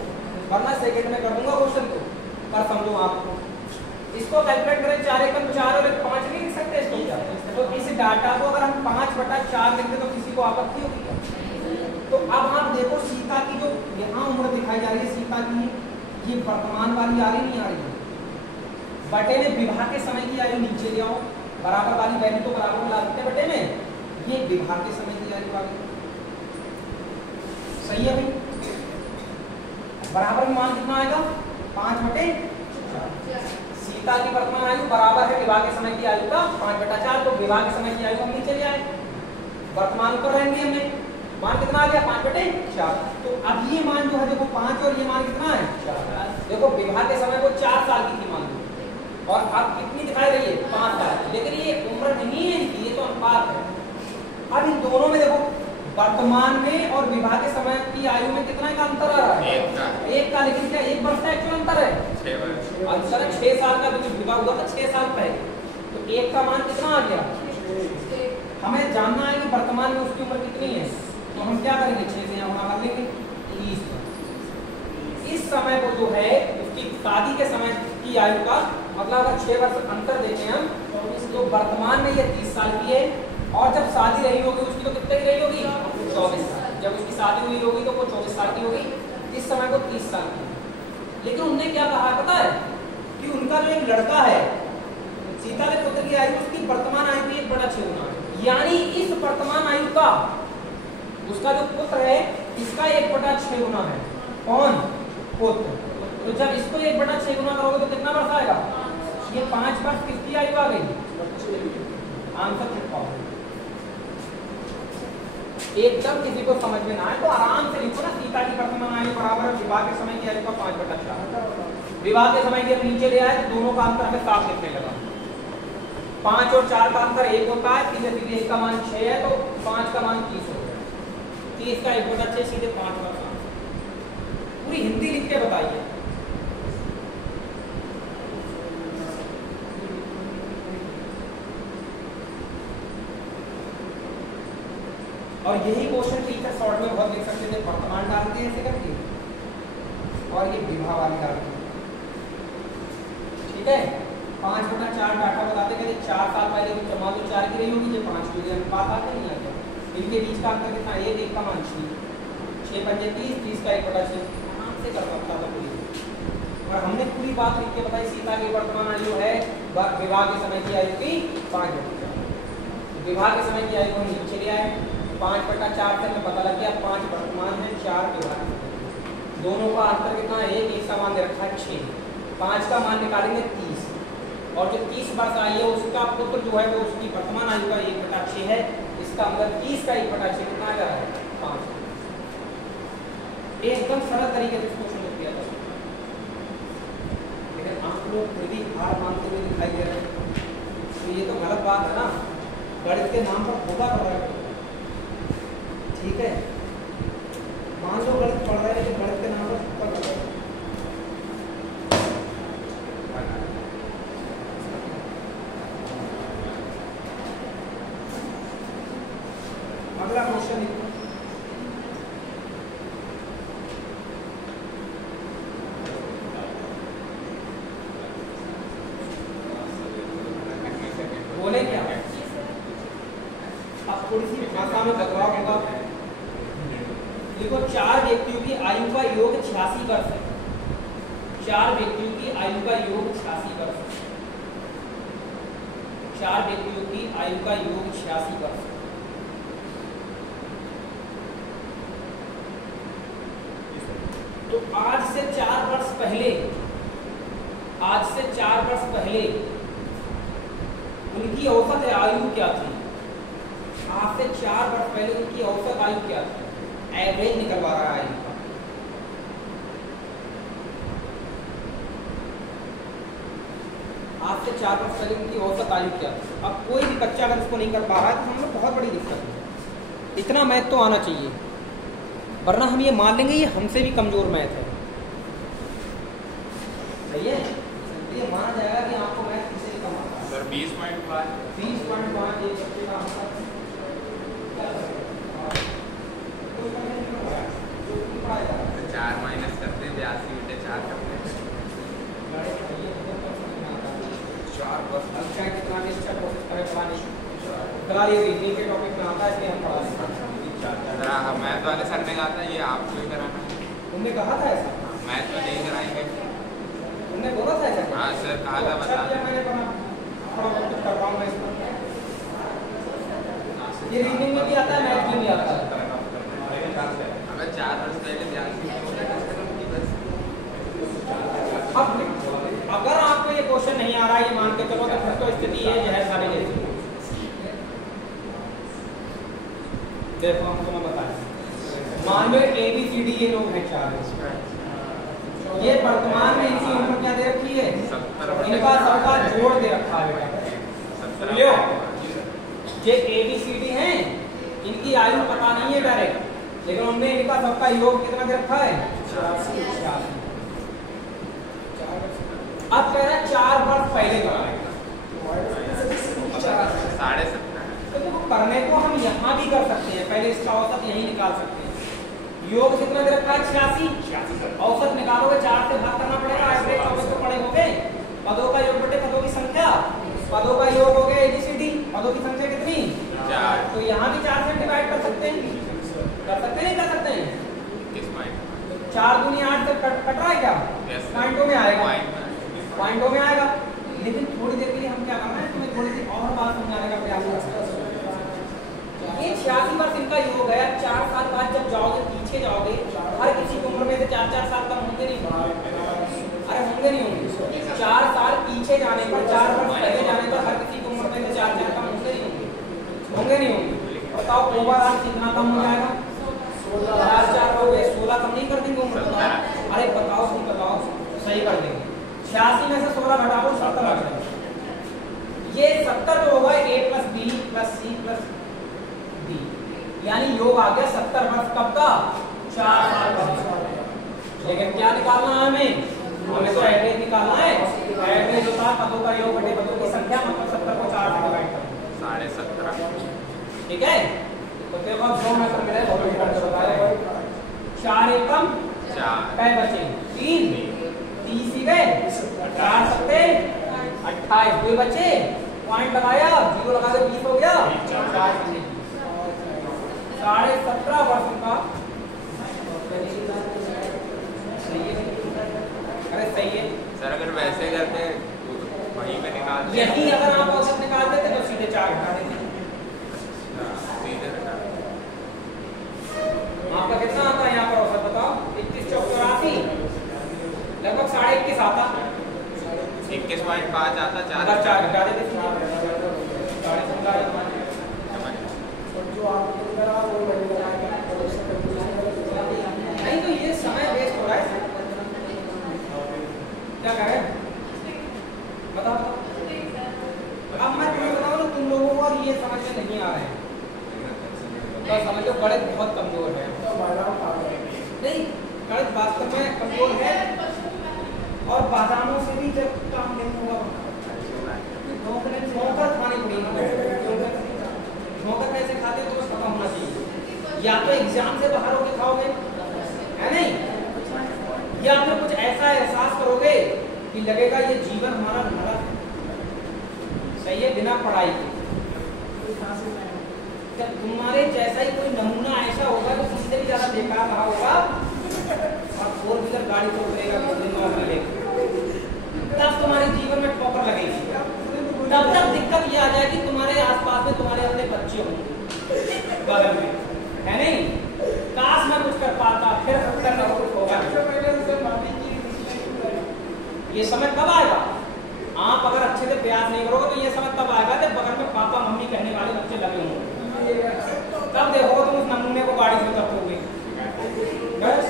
वरना सेकंड में कर दूंगा क्वेश्चन को। पर समझो आप इसको कैलकुलेट करें, 4 एकम 4 और 5 नहीं लिख सकते इसको क्या? तो इस डाटा को अगर हम 5/4 लिखते तो किसी को आपत्ति होगी क्या? तो अब आप देखो सीता की जो यहाँ उम्र दिखाई जा रही है सीता की, ये वर्तमान वाली आ रही नहीं आ रही है? बटे में विवाह के समय की आयु नीचे ले आओ, बराबर वाली वैल्यू तो बराबर ला सकते बटे में, ये विवाह के समय की आयु आ गई। सही है भाई? बराबर में मान कितना आएगा? 5/4। सीता की वर्तमान आयु बराबर है विवाह के समय की आयु का 5/4। तो विवाह के समय की आयु हम नीचे ले आए, वर्तमान ऊपर रहेंगे हमने, मान कितना आ गया? 5/4। तो अब ये मान जो है देखो 5 और ये मान कितना है? 4। देखो विवाह के समय वो 4 साल की थी मान लो, और अब कितनी दिखाई रही है? 5 साल। लेकिन ये उम्र नहीं है इनकी, ये तो अनुपात है। अब इन दोनों में देखो वर्तमान में और विवाह के समय की आयु में कितना का अंतर आ रहा है? 1 का। लेकिन क्या 1 वर्ष का एक्चुअल अंतर है? 6 वर्ष। अंतर 6 साल का, जो विवाह हुआ था 6 साल पहले, तो 1 का मान कितना आ गया? हमें जानना है कि वर्तमान में उसकी उम्र कितनी है, तो हम क्या करेंगे? 6 से यहाँ कर लेंगे 30। इस समय को जो है उसकी शादी के समय की आयु का मतलब अगर 6 वर्ष अंतर देते हैं हम, तो वर्तमान में ये 30 साल की है, और जब शादी रही होगी उसकी तो कितनी रही होगी? 24 साल। जब उसकी शादी हुई होगी तो वो 24 साल की होगी, इस समय को 30 साल की। लेकिन उनने क्या कहा पता है कि उनका जो एक लड़का है सीता के पुत्र की आयु उसकी वर्तमान आयु की 1/6 गुना है। यानी इस वर्तमान आयु का उसका जो पुत्र है इसका 1/6 गुना है। कौन? पुत्र। तो जब इसको 1/6 गुना करोगे तो कितना वर्ष आएगा? ये 5 वर्ष किसकी आयु आ गई? आंसर चिपकाओ। एकदम किसी को समझ में ना आए तो आराम से लिखो ना, सीता की वर्तमान आयु बराबर है विवाह के समय की आयु का 5/4। विवाह के समय की हम नीचे ले आए तो दोनों का अंतर हमें साफ दिखने लगा। 5 और 4 का अंतर 1 होता है, सीधे सीधे 1 का मान 6 है तो 5 का मान 30 हो गया। 30 का 1/6 सीधे 5 का मान। पूरी हिंदी लिख के बताइए। और यही क्वेश्चन टीचर शॉर्ट में बहुत लिख सकते थे, वर्तमान डालते हैं ऐसे करके और ये विवाह वाली डालते हैं। ठीक है, 5/4 डाटा बताते कहते 4 साल पहले की मान लो 4 की रही होगी, ये 5 की रही, बात आते नहीं आता। इनके बीच का अंतर कितना? 1 का मान 6, 6 पंजे 30, 30 का 1/6 आराम से कर सकता था पूरी। और हमने पूरी बात लिख के बताई। सीता की वर्तमान आयु है विवाह के समय की आयु की 5/4। विवाह के समय की आयु को नीचे ले आए, 5/4 से हमें पता लग गया 5 वर्तमान है 4 विवाह। दोनों का अंतर कितना है? 1 का मान दे रखा है 6। 5 का मान निकालेंगे 30, और जो 30 वर्ष आई है उसका पुत्र जो है वो उसकी वर्तमान आयु का 1/6 है। इसका मतलब 30 का 1/6 कितना आ जा रहा है? 5। एकदम सरल तरीके से क्वेश्चन को किया था, लेकिन आप लोग फिर भी हार मानते हुए दिखाई दे रहे हैं, तो ये तो गलत बात है ना। गणित के नाम पर धोखा कर रहा है। ठीक है, मान लो गणित पढ़ रहा है लेकिन गणित के नाम पर धोखा कर रहा है। अगला क्वेश्चन लिखो। बोले क्या? अब थोड़ी सी भाषा में बदलाव होगा। देखो 4 व्यक्तियों की आयु का योग 86 वर्ष है। 4 व्यक्तियों की आयु का योग 86 वर्ष है। 4 व्यक्तियों की आयु का योग 86 वर्ष। तो आज से 4 वर्ष पहले उनकी औसत आयु क्या थी? आज से 4 वर्ष पहले उनकी औसत आयु क्या थी? एवरेज निकलवा रहा है आयु का। आज से 4 वर्ष पहले उनकी औसत आयु क्या थी? अब कोई भी बच्चा अगर इसको नहीं कर पा रहा है तो हम लोग बहुत बड़ी दिक्कत है। इतना मैथ तो आना चाहिए, वरना हम ये मान लेंगे ये हमसे भी कमजोर मैथ है। सही है? ये माना जाएगा कि आपको मैथ किससे भी कम आता है। सर 20.5 20.5 एक बच्चे का होता है। तो 4 माइनस करते हैं 82 बटे 4 करते हैं 4 बस। अब चाहे कितना भी अच्छा प्रोसेस करें पढ़ा नहीं, फिलहाल ये रीजनिंग के टॉपिक में आता है इसलिए हम पढ़ा लेते हैं। मैथ वाले सर ने कहा था ये आपको ही कराना है। तुमने कहा था ऐसा? मैथ में नहीं कराएंगे। तुमने बोला था ऐसा? हाँ सर कहा था, बता मैंने बना थोड़ा बहुत कर रहा हूँ मैं इसमें। ये रीजनिंग में भी आता है, मैथ में भी आता है। अगर 4 वर्ष पहले 82 अब अगर आपको ये क्वेश्चन नहीं आ रहा है ये मान के चलो तो फिर तो स्थिति ये जहर खाने जैसी। देखो हम तुम्हें बताएं, मान लो ABCD ये लोग हैं 4। ये वर्तमान में इनकी उम्र क्या दे रखी है? इनका सबका जोड़ दे रखा है बेटा। लो ये ABCD हैं, इनकी आयु पता नहीं है डायरेक्ट, लेकिन उनने इनका सबका योग कितना दे रखा है? 86। अब कह रहा है 4 वर्ष पहले कराएगा। 17.5 तो देखो करने को हम यहाँ भी कर सकते हैं, पहले इसका औसत यही निकाल सकते हैं। योग कितना दे रखा है? 86। औसत निकालोगे 4 से भाग करना पड़ेगा, एवरेज 24 तो पड़े होंगे। पदों का योग बटे पदों की संख्या, पदों का योग हो गया ABCD, पदों की संख्या कितनी? 4। तो यहाँ भी 4 से डिवाइड कर सकते हैं, नहीं कर सकते हैं? 4 दूनी 8 से कट रहा है क्या? पॉइंटों में आएगा, पॉइंटों में आएगा। लेकिन थोड़ी देर के लिए हम क्या करना है, तुम्हें थोड़ी सी और बात समझाने का प्रयास करना है। ये 86 वर्ष इनका योग है। 4 साल बाद जब जाओगे, पीछे जाओगे, हर किसी की उम्र में से 4-4 साल कम होंगे नहीं? अरे होंगे नहीं होंगे? 4 साल पीछे जाने पर, 4 वर्ष पहले जाने पर हर किसी की उम्र में से 4-4 कम होंगे नहीं होंगे? होंगे नहीं होंगे? बताओ ओवरऑल कितना कम हो जाएगा? 4-4 हो गए, 16 कम नहीं कर देंगे उम्र? अरे बताओ तुम बताओ, सही कर देंगे। 86 में से 16 घटा दो, 70 आ जाएगा। ये 70 जो होगा A + B + C + D, यानी योग आ गया 70 वर्ष कब का? 4 साल बाद। लेकिन क्या निकालना है हमें? हमें तो एवरेज निकालना है। एवरेज होता है पदों का योग बटे पदों की संख्या, मतलब 70 को 4 से डिवाइड करो, 17.5। ठीक है? तो देखो अब 2 में कर मिले, 4 एकम 4 कै बचे? 3 30 ही गए, 4 सत्ते 28, 2 बचे, पॉइंट लगाया, 0 लगा दे, 20 हो गया। 17.5 वर्ष का सही है? अरे सही है सर। अगर वैसे करते वहीं पे निकाल यही अगर आप औसत निकाल देते तो सीधे 4 घटा देते। आपका कितना आता है यहाँ पर औसत बताओ? 21 × 84 लगभग 21.5 आता। 21.5 आता। 4 घटा देते, 4.5 नहीं तो ये समय वेस्ट हो रहा है। क्या कह रहे हैं बताओ? अब मैं तुम्हें बताऊँ ना, तुम लोगों को और ये समझ में नहीं आ रहे हैं तो समझो गणित बहुत कमजोर है। नहीं, गणित वास्तव में कमजोर है और बादामों से भी जब काम नहीं होगा ठोकर खानी पड़ेगी। ठोकर कैसे खाते तो बस पता होना चाहिए। या तो एग्जाम से बाहर होके खाओगे, है नहीं, या फिर कुछ ऐसा एहसास करोगे कि लगेगा ये जीवन हमारा नरक है। सही है, बिना पढ़ाई के। तुम्हारे जैसा ही कोई नमूना ऐसा होगा तो तुमसे भी ज्यादा बेकार रहा होगा और 4 व्हीलर गाड़ी तो उड़ेगा तब तुम्हारे जीवन में ठोकर लगेगी। तब तक दिक्कत ये आ जाएगी तुम्हारे आसपास में तुम्हारे अपने बच्चे होंगे बगल में, है नहीं? काश मैं कुछ कर पाता, फिर करने को कुछ होगा। ये समय कब आएगा? आप अगर अच्छे से प्रयास नहीं करोगे तो ये समय तब आएगा जब बगल में पापा मम्मी कहने वाले बच्चे लगे होंगे। तब देखो तुम उस नमूने को गाड़ी में तपोगे, बस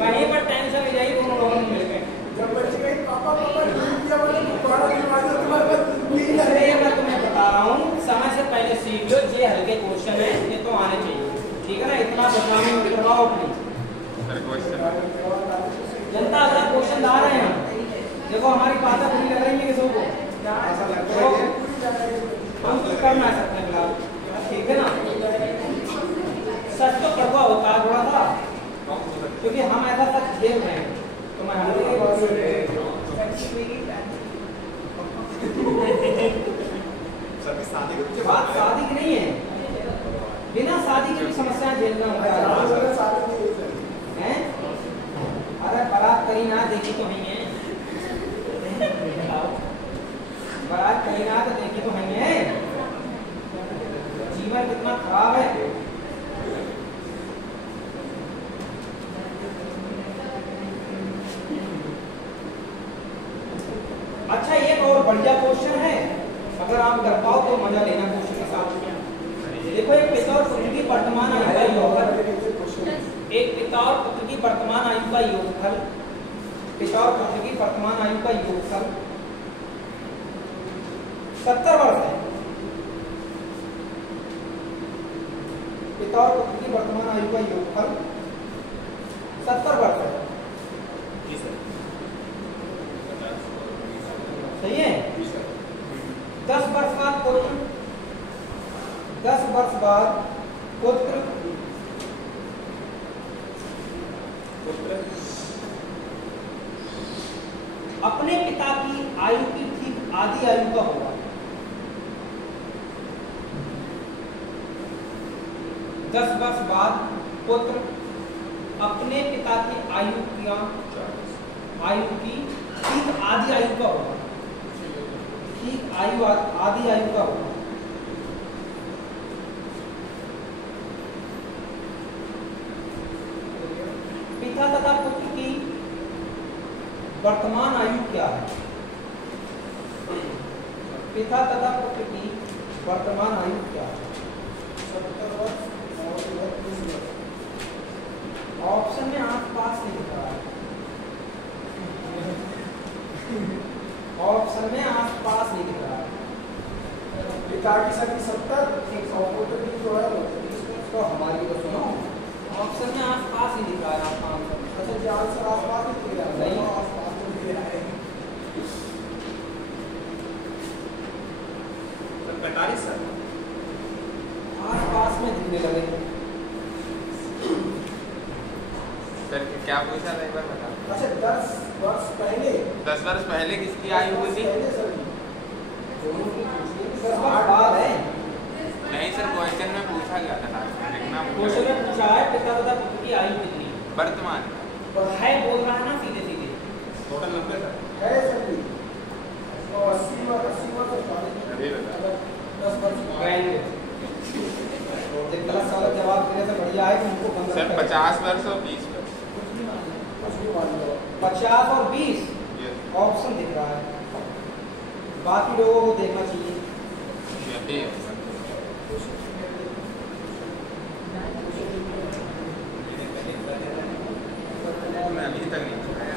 वहीं पर टेंशन ले जाएगी दोनों लोगों में मिलकर। इसलिए मैं तुम्हें बता रहा हूँ समय से पहले सीख लो, ये हल्के क्वेश्चन है, ये तो आने चाहिए, ठीक है ना? इतना बदनामी में करवाओ अपनी जनता। अगर क्वेश्चन ला रहे हैं देखो, हमारी बातें बुरी लग रही है किसी को, हम कुछ कर ना सकते फिलहाल, ठीक है ना? सच तो कड़वा होता है थोड़ा सा, क्योंकि हम ऐसा सच झेल रहे हैं। तो मैं बात शादी की नहीं है, बिना शादी की भी समस्याएं झेलना होता है। अरे बारात कहीं ना देखी तो नहीं है, बारात कहीं ना तो देखी तो नहीं है। जीवन कितना खराब है। अच्छा, एक और बढ़िया क्वेश्चन है, अगर आप कर पाओ तो मजा लेना क्वेश्चन के साथ। देखो, एक पिता और पुत्र की वर्तमान आयु का योगफल, एक पिता और पुत्र की वर्तमान आयु का योगफल, पिता और पुत्र की वर्तमान आयु का योगफल 70 वर्ष है। पिता और पुत्र की वर्तमान आयु का योगफल 70 वर्ष है। सही है? 10 वर्ष बाद पुत्र, 10 वर्ष बाद पुत्र अपने पिता की आयु की ठीक आधी आयु का होगा। 10 वर्ष बाद पुत्र अपने पिता की आयु की ठीक आधी आयु का होगा, ठीक आयु आधी आयु का होगा। पिता तथा पुत्र की वर्तमान आयु क्या है? पिता तथा पुत्र की वर्तमान आयु क्या है? 70 वर्ष। ऑप्शन में आसपास नहीं दिख रहा है, ऑप्शन में आसपास नहीं दिख रहा है। पिता की शक्ति 70, पुत्र की जो है तो हमारी तो सुनो, ऑप्शन में आसपास ही दिख रहा है आपका आंसर। अच्छा, जान से आसपास ही दिख रहा है, नहीं आसपास में दिख रहा है। 45 साल आसपास में दिखने लगे। सर क्या पूछा था एक बार बता। अच्छा, 10 वर्ष पहले 10 वर्ष पहले किसकी आयु हुई थी? 10 वर्ष बाद है। नहीं सर, क्वेश्चन में पूछा गया था, लिखना क्वेश्चन में पूछा है पिता तथा पुत्र की आयु कितनी वर्तमान है, बोल रहा है ना सीधे सीधे। टोटल 90 था। है सभी, तो 80 वर्ष अभी बता। 10 वर्ष कहेंगे गलत सवाल जवाब देने से बढ़िया है कि उनको 15 सर 50 वर्ष और 20 वर्ष। 50 और 20 ऑप्शन दिख रहा है, बाकी लोगों को देखना चाहिए। मैं अभी तक नहीं बताया,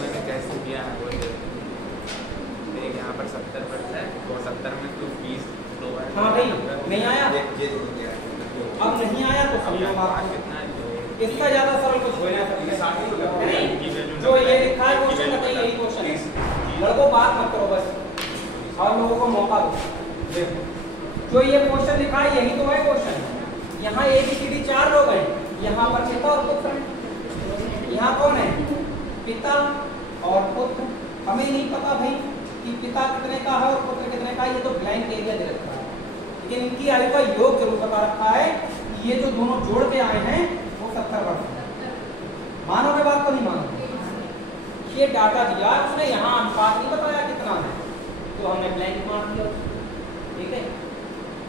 मैंने कैसे किया है वो देख। यहाँ पर 70 वर्ष है और 70 में तो 20 लो है। हाँ भाई, नहीं आया, अब नहीं आया तो समझो बात कितना है। इसका ज्यादा सरल कुछ हो नहीं, जो ये लिखा है क्वेश्चन बताइए, यही क्वेश्चन है। लड़कों बात मत करो बस, और लोगों को मौका दो। जो ये क्वेश्चन लिखा है यही तो है क्वेश्चन। यहाँ ABCD 4 लोग हैं, यहाँ पर पिता और पुत्र हैं, यहाँ कौन है? पिता और पुत्र। हमें नहीं पता भाई कि पिता कितने का है और पुत्र कितने का है, ये तो ब्लैंक एरिया दे रखा है, लेकिन इनकी आयु का योग जरूर बता रखा है कि ये जो दोनों जोड़ के आए हैं वो 70 वर्ष है। मानोगे बात को? नहीं मानोगे? ये डाटा दिया, उसने यहाँ अनुपात नहीं बताया कितना है, तो हमने ब्लैंक मार दिया। ठीक है,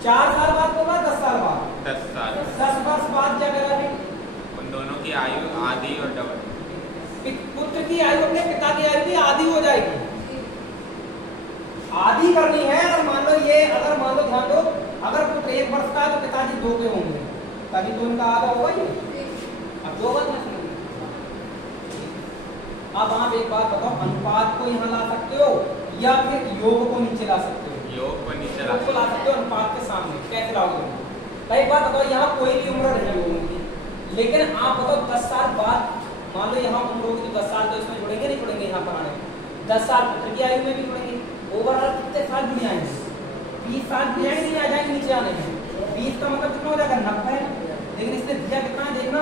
4 साल बाद होगा 10 साल बाद? 10 साल। 10 वर्ष बाद क्या करा भाई? उन दोनों की आयु आधी और डबल। पुत्र की आयु अपने पिता की आयु की आधी हो जाएगी। आधी करनी है। अगर मान लो ध्यान दो, अगर पुत्र 1 वर्ष का है तो पिताजी 2 के होंगे, तभी तो उनका आधा होगा ही। अब 2 बात नहीं। अब आप एक बात बताओ, अनुपात को यहाँ ला सकते हो या फिर योग को नीचे ला सकते हो? योग को नीचे योग को ला सकते हो अनुपात के सामने। कैसे लाओगे? एक बात बताओ, यहाँ कोई भी उम्र नहीं होगी, लेकिन आप बताओ 10 साल बाद मान लो यहाँ उम्र होगी तो 10 साल तो इसमें जुड़ेंगे नहीं जुड़ेंगे? यहाँ पर आने 10 साल पुत्र की आयु में भी जुड़ेंगे। ओवरऑल कितने साल जुड़ जाएंगे? 20 साल जुड़ जाएंगे, नहीं आ जाएंगे नीचे आने में। 20 का मतलब कितना हो जाएगा? 90। लेकिन इसने दिया कितना है देखना,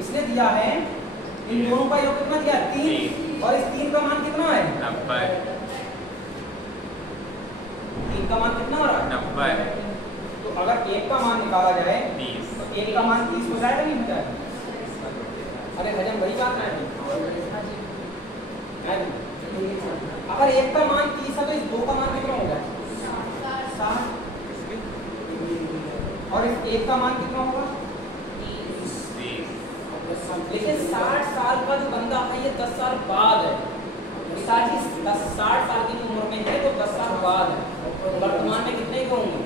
इसने दिया है इन दोनों का योग कितना दिया? 3। और इस 3 का मान कितना है? 90। 3 का मान कितना हो रहा है? 90। तो अगर 1 का मान निकाला जाए 30, तो 1 का मान 30 हो जाएगा नहीं हो जाएगा? अरे हजम वही बात है। अगर 1 का मान 30 है तो इस 2 का मान कितना होगा? 60। और इस 1 का मान कितना होगा? 30। लेकिन 60 साल का जो बंदा है ये 10 साल बाद है। पिताजी 60 साल की उम्र में है तो 10 साल बाद है। वर्तमान में कितने के होंगे?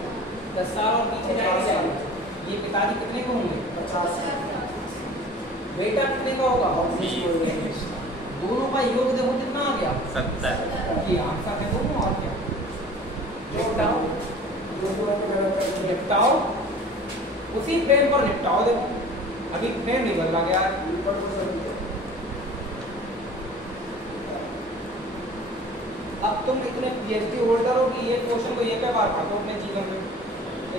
10 साल और पीछे जाएंगे। ये पिताजी कितने के होंगे? 50। बेटा कितने का होगा? 20। दोनों का योग देखो कितना आ गया? 70। ये आपका देखो और क्या? निपटाओ उसी फ्रेम पर निपटाओ। देखो अभी फ्रेम नहीं बदला गया। अब तुम इतने पीएचडी होल्डर हो कि ये क्वेश्चन को ये पे बार पढ़ो अपने जीवन में,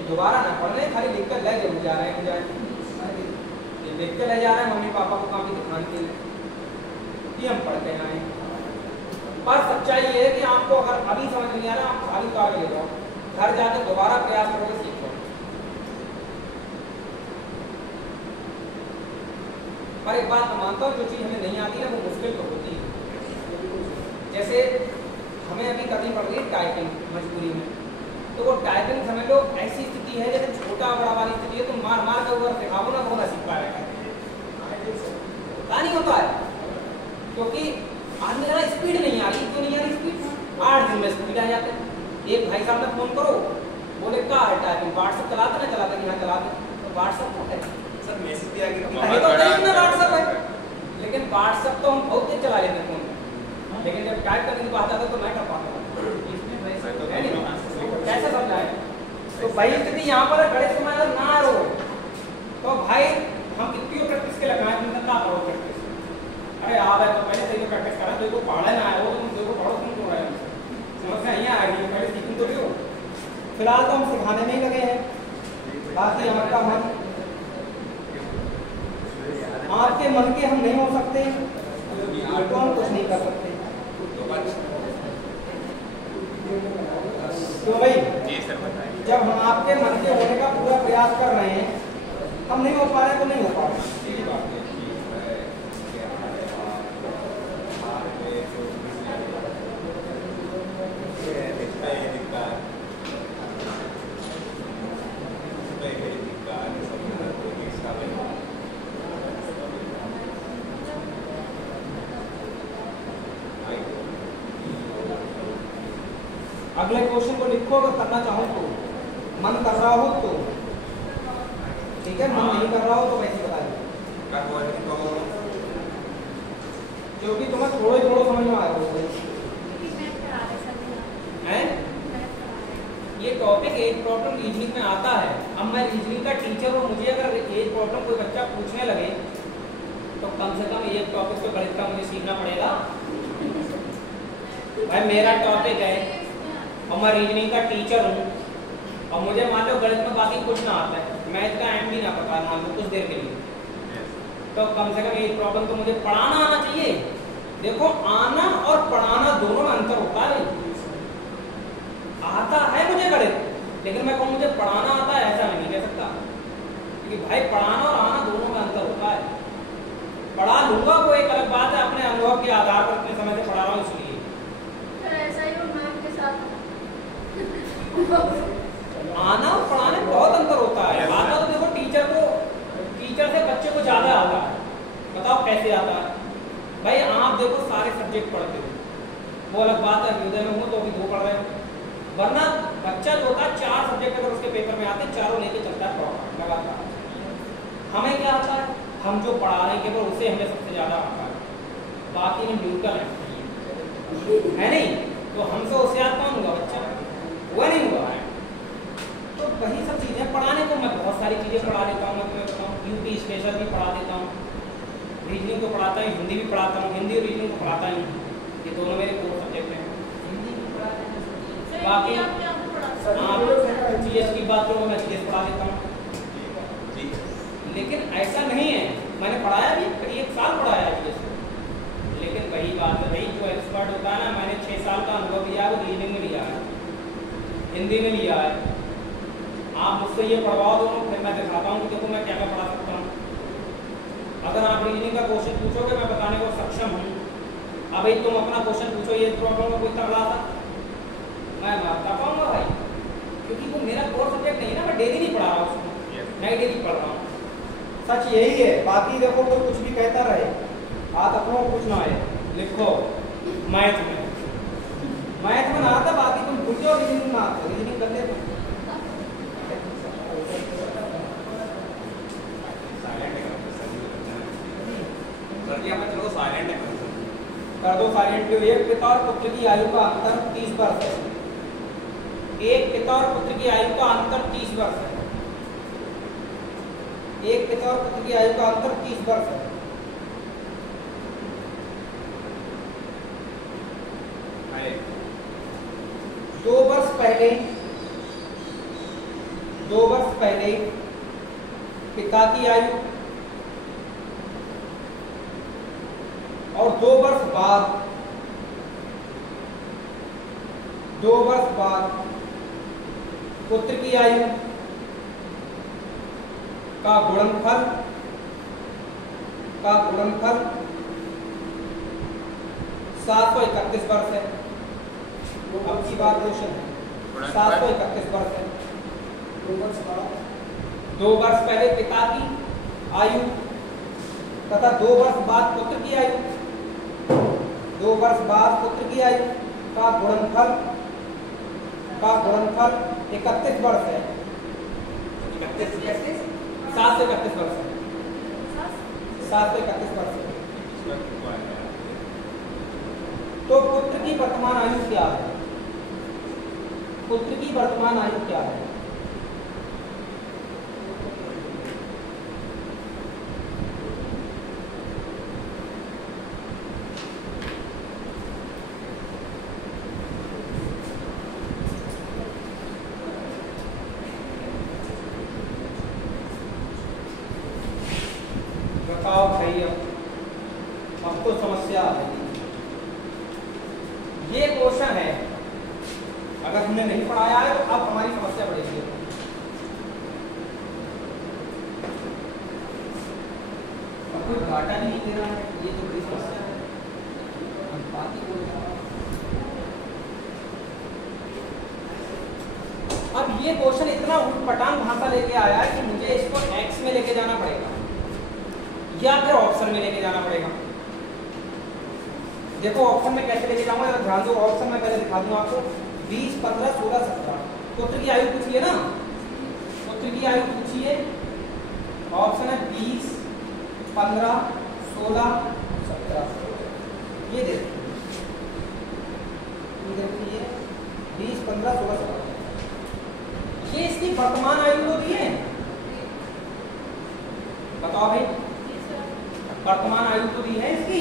दोबारा ना पढ़ने, खाली लिख कर ले जरूर जा रहे हैं मुझे, ये लिख कर ले जा रहे हैं मम्मी पापा को काफी दिखाने के लिए कि हम पढ़ते आए। पर सच्चाई ये है कि आपको अगर अभी समझ नहीं आ रहा आप खाली उतार ले जाओ, घर जाकर दोबारा प्रयास करोगे सीखो। पर एक बात मैं मानता हूँ, जो चीज़ हमें नहीं आती है वो मुश्किल तो होती है। जैसे हमें अभी करनी पड़ रही है टाइपिंग मजबूरी में, तो वो टाइपिंग समझ लो ऐसी स्थिति है जैसे छोटा बड़ा वाली स्थिति है, तो मार मार कर ऊपर दिखाओ ना तो सीख पाएगा। नहीं होता है क्योंकि आदमी जरा स्पीड नहीं आ रही। क्यों नहीं आ रही स्पीड? 8 दिन में स्पीड आ जाते हैं। एक भाई साहब ने फोन करो, बोले क्या है टाइपिंग व्हाट्सएप चलाते ना चलाते कि हाँ चलाते, तो व्हाट्सएप क्या है सर मैसेज भी आ गया तो व्हाट्सएप है, लेकिन व्हाट्सएप तो हम बहुत तेज चला लेते फोन में, लेकिन जब टाइप करने की बात आता है तो मैं कर पाता हूँ। कैसे समझाए? तो भाई स्थिति यहाँ पर गणित में अगर ना रो तो भाई हम कितनी प्रैक्टिस के लगाए तुम ना करो प्रैक्टिस। अरे आप है तो पहले से ही प्रैक्टिस करा, तो पढ़ा ना है वो तुम देखो पढ़ो तुम क्यों है समस्या यहाँ आ गई, पहले सीखूं तो क्यों। फिलहाल तो हम सिखाने में ही लगे हैं, बाकी आपका मन आपके मन के हम नहीं हो सकते तो हम कुछ नहीं कर सकते। तो भाई जी सर बताइए। जब हम आपके मन के होने का पूरा प्रयास कर रहे हैं, हम नहीं हो पा रहे तो नहीं हो पा रहे, सीधी बात है। अगले क्वेश्चन को लिखो अगर करना चाहो तो, मन कर रहा हो तो ठीक है, मन नहीं कर रहा हो तो वैसे बता दो, क्योंकि तुम्हें थोड़ा समझ में आया है। ये टॉपिक एज प्रॉब्लम रीजनिंग में आता है। अब मैं रीजनिंग का टीचर हूँ, मुझे अगर एज प्रॉब्लम कोई बच्चा पूछने लगे तो कम से कम ये टॉपिक तो गणित का मुझे सीखना पड़ेगा। भाई मेरा टॉपिक है और मैं रीजनिंग का टीचर हूँ और मुझे मान लो गणित में बाकी कुछ ना आता है, मैथ का एंड भी ना पता मान लो कुछ देर के लिए, तो कम से कम एक प्रॉब्लम तो मुझे पढ़ाना आना चाहिए। देखो आना और पढ़ाना दोनों में अंतर होता है। आता है मुझे गणित, लेकिन मैं कहूँ मुझे पढ़ाना आता है ऐसा नहीं कह सकता, क्योंकि भाई पढ़ाना और आना दोनों में अंतर होता है। पढ़ा लूंगा वो एक अलग बात है, अपने अनुभव के आधार पर इतने समय से पढ़ा रहा हूँ इसलिए। ऐसा ही और मैम के साथ आना और पढ़ाने में बहुत अंतर होता है। आता तो देखो टीचर से बच्चे को ज्यादा आता है। बताओ कैसे आता है? भाई आप देखो सारे सब्जेक्ट पढ़ते हो, वो अलग बात है, हृदय में हो तो अभी 2 पढ़ रहे हो, वरना बच्चा जो होता है 4 सब्जेक्ट अगर उसके पेपर में आते हैं, चारों लेके चलता है प्रॉपर लगातार। हमें क्या आता है? हम जो पढ़ा रहे हैं केवल उसे हमें सबसे ज्यादा आता है, बाकी में न्यूट्रल है नहीं, तो हमसे होशियार कौन हुआ? बच्चा हुआ नहीं हुआ है। तो वही सब चीजें पढ़ाने को मैं बहुत सारी चीजें पढ़ा देता हूँ। मैं तुम्हें बताऊँ यूपी स्पेशल भी पढ़ा देता हूँ, रीजनिंग को पढ़ाता हूँ, हिंदी भी पढ़ाता हूँ, हिंदी और रीजनिंग को पढ़ाता हूँ। ये दोनों मेरे कोर सब्जेक्ट हैं। हिंदी भी पढ़ाते हैं, बाकी आप जीएस की बात करो, मैं जीएस पढ़ा देता हूँ। लेकिन ऐसा नहीं है, मैंने पढ़ाया भी 1 साल पढ़ाया जीएस को, लेकिन वही बात है भाई, जो एक्सपर्ट होता है ना, मैंने 6 साल का अनुभव लिया है, वो रीजनिंग में लिया है, हिंदी में लिया है। आप मुझसे ये पढ़वाओ दोनों, फिर मैं दिखाता हूँ कि देखो मैं क्या क्या पढ़ा सकता हूँ। अगर आप रीजनिंग का क्वेश्चन पूछोगे मैं बताने को सक्षम हूँ। अभी तुम अपना क्वेश्चन पूछो, ये प्रॉब्लम में कोई तगड़ा था, मैं बता पाऊंगा भाई, क्योंकि वो मेरा कोर सब्जेक्ट नहीं है ना, मैं डेली नहीं पढ़ा रहा हूँ उसको, मैं डेली पढ़ रहा हूँ। सच यही है। बाकी देखो कोई कुछ भी कहता रहे, आप अपनों को कुछ ना है लिखो। मैथ में ना आता, बाकी तुम भूल जाओ, रीजनिंग में आता, रीजनिंग कर लेते चलो साइलेंट है, कर दो साइलेंट। एक पिता और पुत्र की आयु का अंतर 30 वर्ष है। एक पिता और पुत्र की आयु का अंतर 30 वर्ष है। एक पिता और पुत्र की आयु का अंतर 30 वर्ष है। दो वर्ष पहले पिता की आयु और 2 वर्ष बाद पुत्र की आयु का गुणनफल 731 वर्ष है। अब की बात क्वेश्चन है, 731 वर्ष है। 2 वर्ष पहले पिता की आयु तथा 2 वर्ष बाद पुत्र की आयु, 2 वर्ष बाद पुत्र की आयु का गुणनफल 31 वर्ष है। 731 वर्ष है। 731 वर्ष है। तो पुत्र की वर्तमान आयु क्या है? पुत्र की वर्तमान आयु क्या है? बताओ भाई, अब तो समस्या आ गई। ये क्वेश्चन है, अगर हमने नहीं पढ़ाया है तो अब हमारी समस्या बढ़ेगी। अब कोई घाटा नहीं दे रहा है, ये तो बड़ी समस्या है। हम बात ही बोल रहे हैं। अब ये क्वेश्चन इतना उटपटांग भाषा लेके आया है कि मुझे इसको एक्स में लेके जाना पड़ेगा या फिर ऑप्शन में लेके जाना पड़ेगा। देखो ऑप्शन में कैसे लेके जाऊंगा, ध्यान दो। ऑप्शन में पहले दिखा दूं आपको, 20, 15, 16, 17। पुत्र की आयु पूछिए ना, पुत्र की आयु पूछिए। ऑप्शन है 20, 15, 16, 17। ये देखिए 20, 15, 16, 17। ये इसकी वर्तमान आयु तो दी है। बताओ भाई, वर्तमान आयु तो दी है इसकी,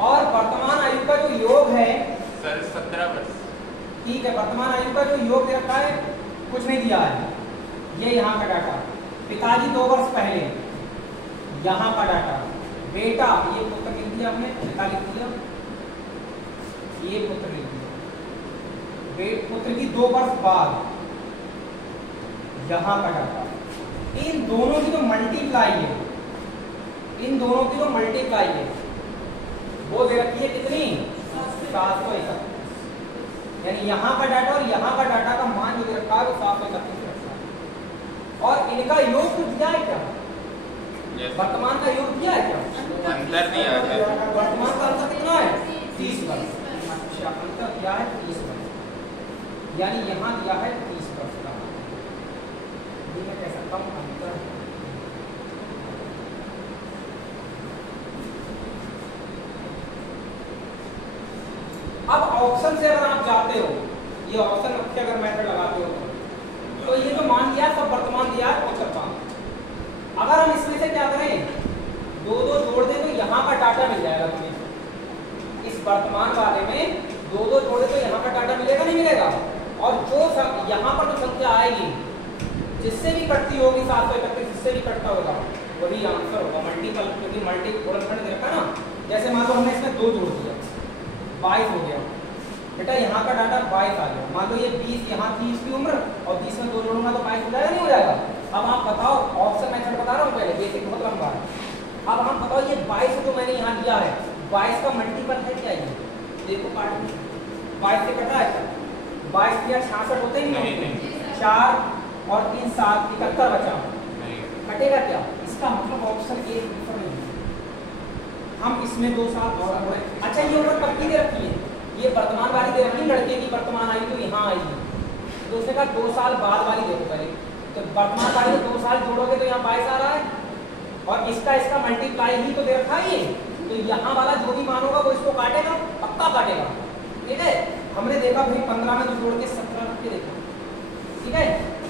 और वर्तमान आयु का जो योग है सर 17 वर्ष। ठीक है, वर्तमान आयु का जो योग दे रखा है, कुछ नहीं दिया है। ये यहाँ का डाटा, पिताजी 2 वर्ष पहले यहाँ का डाटा बेटा, ये पुत्र लिख दिया हमने, बेटा लिख दिया, ये पुत्र लिख दिया, पुत्र की 2 वर्ष बाद यहाँ का डाटा, इन दोनों की जो मल्टीप्लाई है, इन दोनों की जो मल्टीप्लाई है वो दे रखी है कितनी, 731, यानी यहाँ का डाटा और यहाँ का डाटा का मान जो दे रखा है वो 731 रखा है। और इनका योग तो दिया है क्या, वर्तमान का योग दिया है क्या, अंतर नहीं आता, वर्तमान का अंतर कितना है 30 वर्ष। अच्छा, अंतर क्या है 30 वर्ष, यानी यहाँ दिया है 30 वर्ष का, ये मैं कह सकता हूँ अंतर। अब ऑप्शन से अगर आप जाते हो, ये ऑप्शन रख के अगर मेथड लगाते हो तो ये जो मान दिया सब वर्तमान दिया है 75। अगर हम इसमें से क्या करें, 2 जोड़ दें तो यहाँ का डाटा मिल जाएगा तुम्हें, इस वर्तमान वाले में 2 जोड़ दें तो यहाँ का डाटा मिलेगा नहीं मिलेगा, और जो यहाँ पर जो संख्या आएगी जिससे भी कटती होगी 731, जिससे भी कटता होगा वही आंसर होगा, मल्टीपल, क्योंकि मल्टीपल दे रखा ना। जैसे मान लो हमने इसमें 2 जोड़ दिया 22 हो गया, बेटा यहाँ का डाटा 22 आ गया, मान लो ये 20 यहाँ 30 की उम्र और 20 में 2 जोड़ूंगा तो 22 हो जाएगा नहीं हो जाएगा। अब आप बताओ, ऑप्शन मेथड बता रहा हूँ पहले, बेसिक बहुत लंबा है। अब हम बताओ ये 22 जो मैंने यहाँ दिया है 22 का मल्टीपल है क्या, ये देखो पार्ट में 22 से कटा है क्या, 22 दिया 66 होते ही नहीं, 4 और 3 7 71 बचा, कटेगा क्या, इसका मतलब ऑप्शन ए नहीं। हम इसमें 2 साल और हुए। अच्छा, ये उम्र कब की दे रखी है, ये वर्तमान वाली दे रखी है, लड़के की वर्तमान आई तो यहाँ आएगी, दूसरे का 2 साल बाद वाली देखो पहले, तो वर्तमान वाली 2 साल जोड़ोगे तो यहाँ 22 आ रहा है, और इसका मल्टीप्लाई ही तो दे रखा है ये, तो यहाँ वाला जो भी मान होगा वो इसको काटेगा, पक्का काटेगा, ठीक है। हमने देखा भाई 15 में 2 जोड़ के 17 रख के देखो, ठीक है,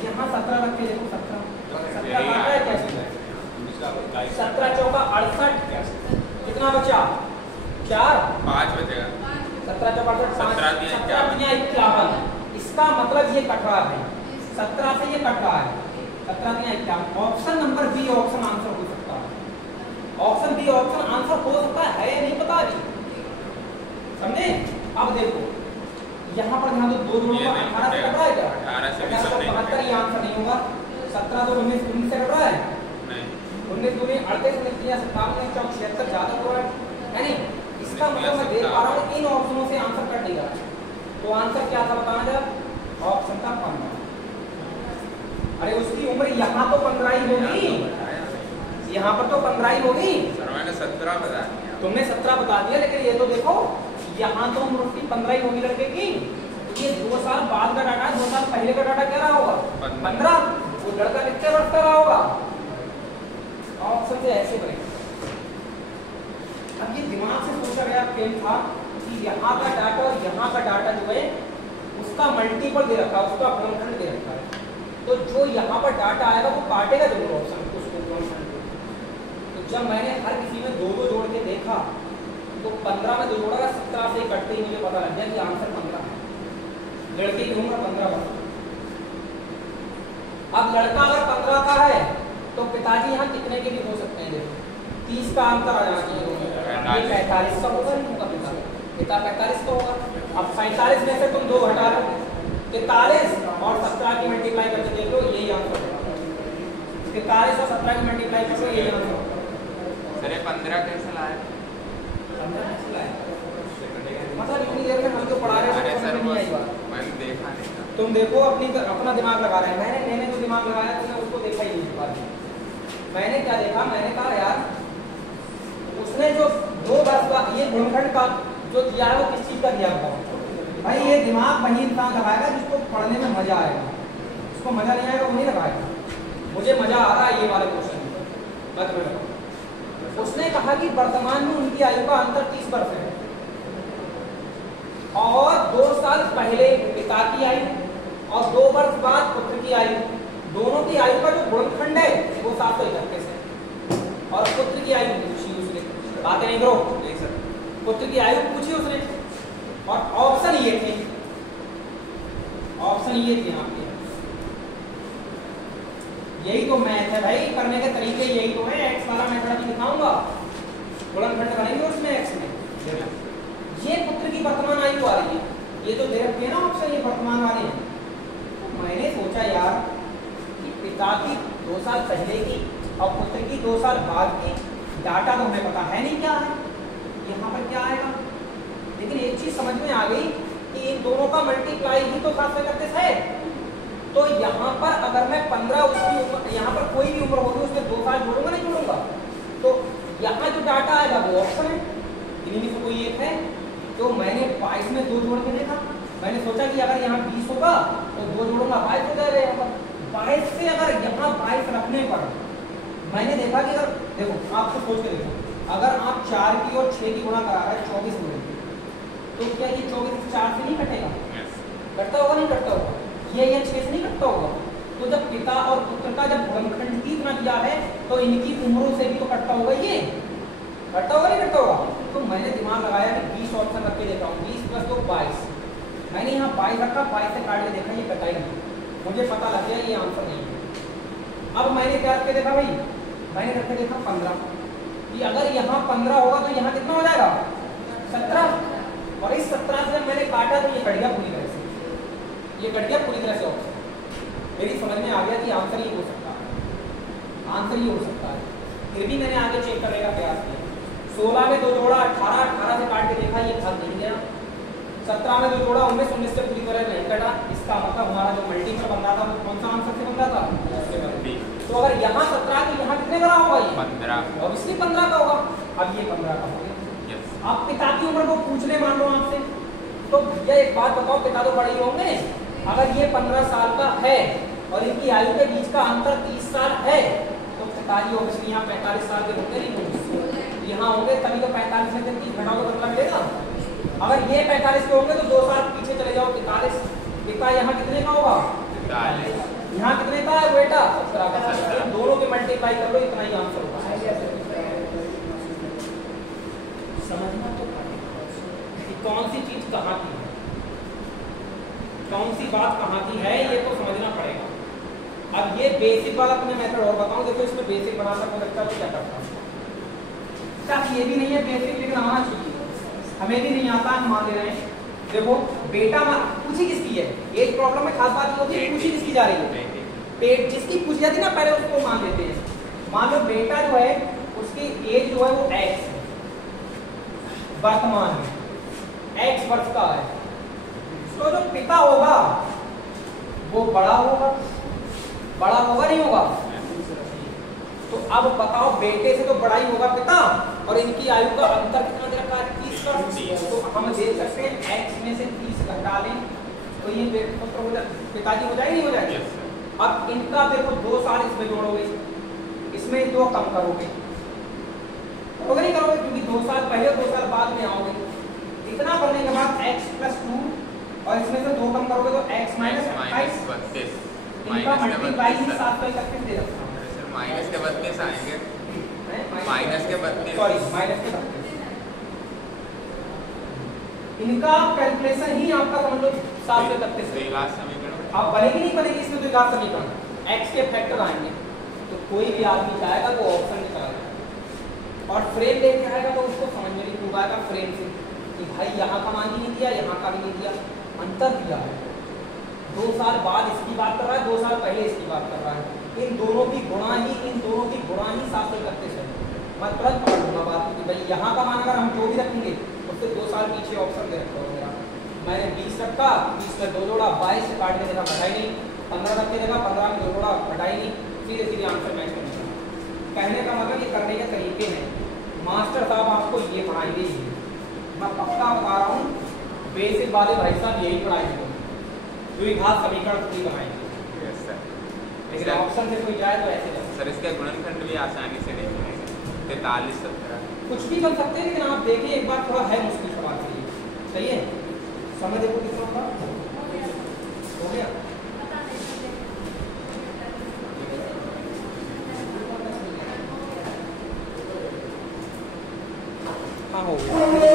यहाँ 17 रख के देखो, 17 काटा है क्या, 17 चौका 68, कितना बचा 4 5 बचेगा, 17 चौका 51, इसका मतलब ये कट रहा है 17 से, ये कट रहा है 17 में 51। Option number B option answer हो सकता है, ऑप्शन बी ऑप्शन आंसर हो सकता है या नहीं पता अभी, समझे। अब देखो यहाँ पर ध्यान दो, 2 जोड़ों का 18 से कट रहा है क्या, 18 से 72, ये आंसर नहीं होगा। 17 तो 19 से कट रहा है, 19 दूनी 38, 57 76 ज्यादा हो रहा है नहीं, इसका मतलब मैं देख पा रहा हूँ इन ऑप्शनों से आंसर कट नहीं रहा है, तो आंसर क्या था बताना जरा, ऑप्शन था 15। अरे उसकी उम्र यहाँ तो 15 ही होगी, यहाँ पर तो 15 ही होगी, मैंने 17 बता दिया, तुमने 17 बता दिया, लेकिन ये तो देखो यहाँ तो उम्र उसकी 15 ही होगी लड़के की, ये 2 साल बाद का डाटा, 2 साल पहले का डाटा क्या रहा होगा 15, वो लड़का कितने वर्ष का रहा होगा, ऑप्शन से ऐसे बनेगा। अब ये दिमाग से सोचा गया पेन था कि यहाँ का डाटा और यहाँ का डाटा जो है उसका मल्टीपल दे रखा है, उसका गुणनखंड दे रखा है, तो जो यहाँ पर डाटा आएगा वो काटेगा जरूर ऑप्शन उसको गुणनखंड। तो जब मैंने हर किसी में 2 जोड़ के देखा तो 15 में 2 जोड़ा, 17 से कटते ही मुझे पता लग गया कि आंसर 15 है, लड़के की उम्र 15 वर्ष। अब लड़का अगर 15 का है तो पिताजी यहाँ कितने के भी हो सकते हैं, देखो 30 का अंतर आ जाना चाहिए, 45 का होगा, पिता 45 का होगा। अब 45 में से तुम 2 हटा लो, 43 और 17 की मल्टीप्लाई करके देख लो, यही आंसर होगा, 43 और 17 की मल्टीप्लाई कर लो, यही आंसर होगा। सर 15 कैसे लाया, 15 कैसे लाया, मतलब इतनी देर में हम जो पढ़ा रहे हैं समझ नहीं आई बात, मैंने देखा नहीं था, तुम देखो अपना दिमाग लगा रहे हैं, मैंने जो दिमाग लगाया तुमने उसको देखा ही नहीं बात। मैंने क्या देखा, मैंने कहा यार उसने जो 2 वर्ष का ये गुणनखंड का जो दिया है वो किस चीज का दिया होगा भाई, ये दिमाग वही इंसान लगाएगा जिसको पढ़ने में मजा आएगा, उसको मजा नहीं आएगा वो नहीं लगाएगा। मुझे मजा आ रहा है ये वाले क्वेश्चन। उसने कहा कि वर्तमान में उनकी आयु का अंतर 30 वर्ष है और 2 साल पहले पिता की आयु और 2 वर्ष बाद पुत्र की आयु, दोनों की आयु का जो गुणनखंड है वो 731 है, और पुत्र की आयु पूछी उसने, बातें नहीं करो, पुत्र की आयु पूछी उसने, और ऑप्शन ये थे, ऑप्शन ये थे यहाँ पे। यही तो मैथ है भाई, करने के तरीके यही तो है, एक्स वाला दूसरा मेथड अभी दिखाऊंगा, गुणनखंड बनेंगे उसमें x में। ये पुत्र की वर्तमान आयु आ रही है, ये तो दे रखे हैं ना ऑप्शन, ये वर्तमान वाले हैं। तो मैंने सोचा यार कि पिता की 2 साल पहले की और पुत्र की 2 साल बाद की डाटा तो हमें पता है नहीं क्या है, यहाँ पर क्या आएगा। लेकिन एक चीज समझ में आ गई कि इन दोनों का मल्टीप्लाई ही तो 731 है। तो यहाँ पर अगर मैं 15 उसकी उम्र, यहाँ पर कोई भी उम्र होगी उसमें 2 साल जोड़ूंगा नहीं जोड़ूंगा, तो यहाँ जो डाटा आएगा वो ऑप्शन है, इन्हीं में से कोई एक है। तो मैंने 22 में 2 जोड़ के देखा, मैंने सोचा कि अगर यहाँ 20 होगा तो 2 जोड़ूंगा 22 हो जाएगा। यहाँ पर 22 से अगर यहाँ 22 रखने पर मैंने देखा कि अगर देखो आपको सोच के देखो, अगर आप 4 की और 6 की गुणा करा रहे हैं 24 हो गई, तो क्या ये 24 4 से नहीं कटेगा? कटता होगा नहीं कटता होगा? ये 6 से नहीं कटता होगा? तो जब पिता और पुत्र का जब गुणनखंड ही इतना दिया है तो इनकी उम्रों से भी तो कटता होगा, ये कटता होगा नहीं कटता होगा? तो मैंने दिमाग लगाया कि 20 ऑप्शन रख के देखा हूँ, 20 + 2 22। मैंने यहाँ 22 रखा, 22 से काट के देखा, ये कटा ही नहीं, मुझे पता लग गया ये आंसर नहीं है। अब मैंने क्या रख के देखा भाई, मैंने रख के देखा 15 कि अगर यहाँ 15 होगा तो यहाँ कितना हो जाएगा 17, और इस 17 से जब मैंने काटा तो ये कट गया पूरी तरह से, ये कट गया पूरी तरह से ऑप्शन। मेरी समझ में आ गया कि आंसर ये हो सकता है, आंसर ये हो सकता है। फिर भी मैंने आगे चेक करने का प्रयास किया, 16 में 2 जोड़ा 18, 18 से काट के देखा ये फल नहीं गया, 17 में 2 जोड़ा 19, 19 से पूरी तरह नहीं कटा। इसका मतलब हमारा जो मल्टीपल बन रहा था वो कौन सा आंसर से बन रहा था? तो अगर यहाँ 17 तो यहाँ कितने का होगा? ये 15, और इसलिए 15 का होगा। अब ये 15 का हो गया। अब पिता की उम्र को पूछने मान लो आपसे, तो भैया एक बात बताओ, पिता तो बड़े ही होंगे, अगर ये 15 साल का है और इनकी आयु के बीच का अंतर 30 साल है, तो पिताजी ऑब्वियसली यहाँ 45 साल के होंगे नहीं होंगे, यहाँ होंगे, तभी तो 45 में से 30 घटाओ तो कितना मिलेगा? अगर ये 45 के होंगे तो 2 साल पीछे चले जाओ, 45, पिता यहाँ कितने का होगा? 45, यहाँ कितने का है बेटा? 17 का। दोनों के मल्टीप्लाई कर लो, इतना ही आंसर होगा। समझना तो कि कौन सी चीज कहाँ की है, कौन सी बात कहाँ की है, ये तो समझना पड़ेगा। अब ये बेसिक वाला तुम्हें मेथड और बताऊं, देखो इसमें बेसिक बना सकता है तो क्या करता हूँ, ये भी नहीं है बेसिक लेकिन आना चाहिए, हमें भी नहीं आता, हम मान ले रहे हैं। देखो बेटा पूछी किसकी है, एज प्रॉब्लम में खास बात ये होती है पूछी किसकी जा रही है, पेट जिसकी पूछी जाती है ना पहले उसको मान लेते हैं। मान लो बेटा जो है उसकी एज जो है वो x वर्तमान में x वर्ष का है, तो जो पिता होगा वो बड़ा होगा नहीं होगा? तो अब बताओ बेटे से तो बड़ा ही होगा पिता, और इनकी आयु का अंतर कितना दे रखा है? 30 का। तो हम देख सकते हैं x में से 30 घटा लें तो ये पिताजी हो जाएगी नहीं हो जाएगी? अब इनका देखो 2 साल इसमें जोड़ोगे, इसमें 2 कम करोगे, करोगे नहीं करोगे? क्योंकि 2 साल पहले 2 साल बाद में आओगे। इतना करने के बाद x + 2 और इसमें से 2 कम करोगे तो x - 28, इनका मल्टीप्लाई 731 दे रखा है। माइनस के 32 आएंगे, माइनस के 32, सॉरी माइनस के 32, इनका कैलकुलेशन ही आपका समझ लो 731 है। द्विघात समीकरण आप बनेगी नहीं बनेगी इसमें द्विघात समीकरण, x के फैक्टर आएंगे, तो कोई भी आदमी चाहेगा वो ऑप्शन निकालेगा और फ्रेम लेके आएगा तो उसको समझ में नहीं होगा फ्रेम से कि भाई यहाँ का मान ही नहीं दिया, यहाँ का भी नहीं दिया, अंतर दिया है। 2 साल बाद इसकी बात कर रहा है, 2 साल पहले इसकी बात कर रहा है, इन दोनों की गुणा ही 731 है। मैं तुरंत पकड़ लूंगा बात कि भाई यहाँ का मान अगर हम जो भी रखेंगे उससे 2 साल पीछे ऑप्शन दे रखा होगा। मैंने 20 रखा, 20 में 2 जोड़ा, 22 से काट के देखा घटा ही नहीं, 15 रख के देखा, 15 में 2 जोड़ा घटा ही नहीं, सीधे सीधे आंसर मैच कर दिया। कहने का मतलब ये करने के तरीके हैं, मास्टर साहब आपको ये पढ़ाएंगे, मैं पक्का बता रहा हूँ, बेसिक वाले भाई साहब यही पढ़ाएंगे, द्विघात समीकरण भी बनाएंगे। लेकिन ऑप्शन से कोई जाए तो ऐसे सर इसके गुणनखंड भी आसानी से नहीं बनेंगे, 43, 17 कुछ भी बन सकते हैं, लेकिन आप देखिए एक बार थोड़ा है मुश्किल सवाल के लिए, सही है? समझ देखो कितना होगा, हो गया? हाँ हो गया।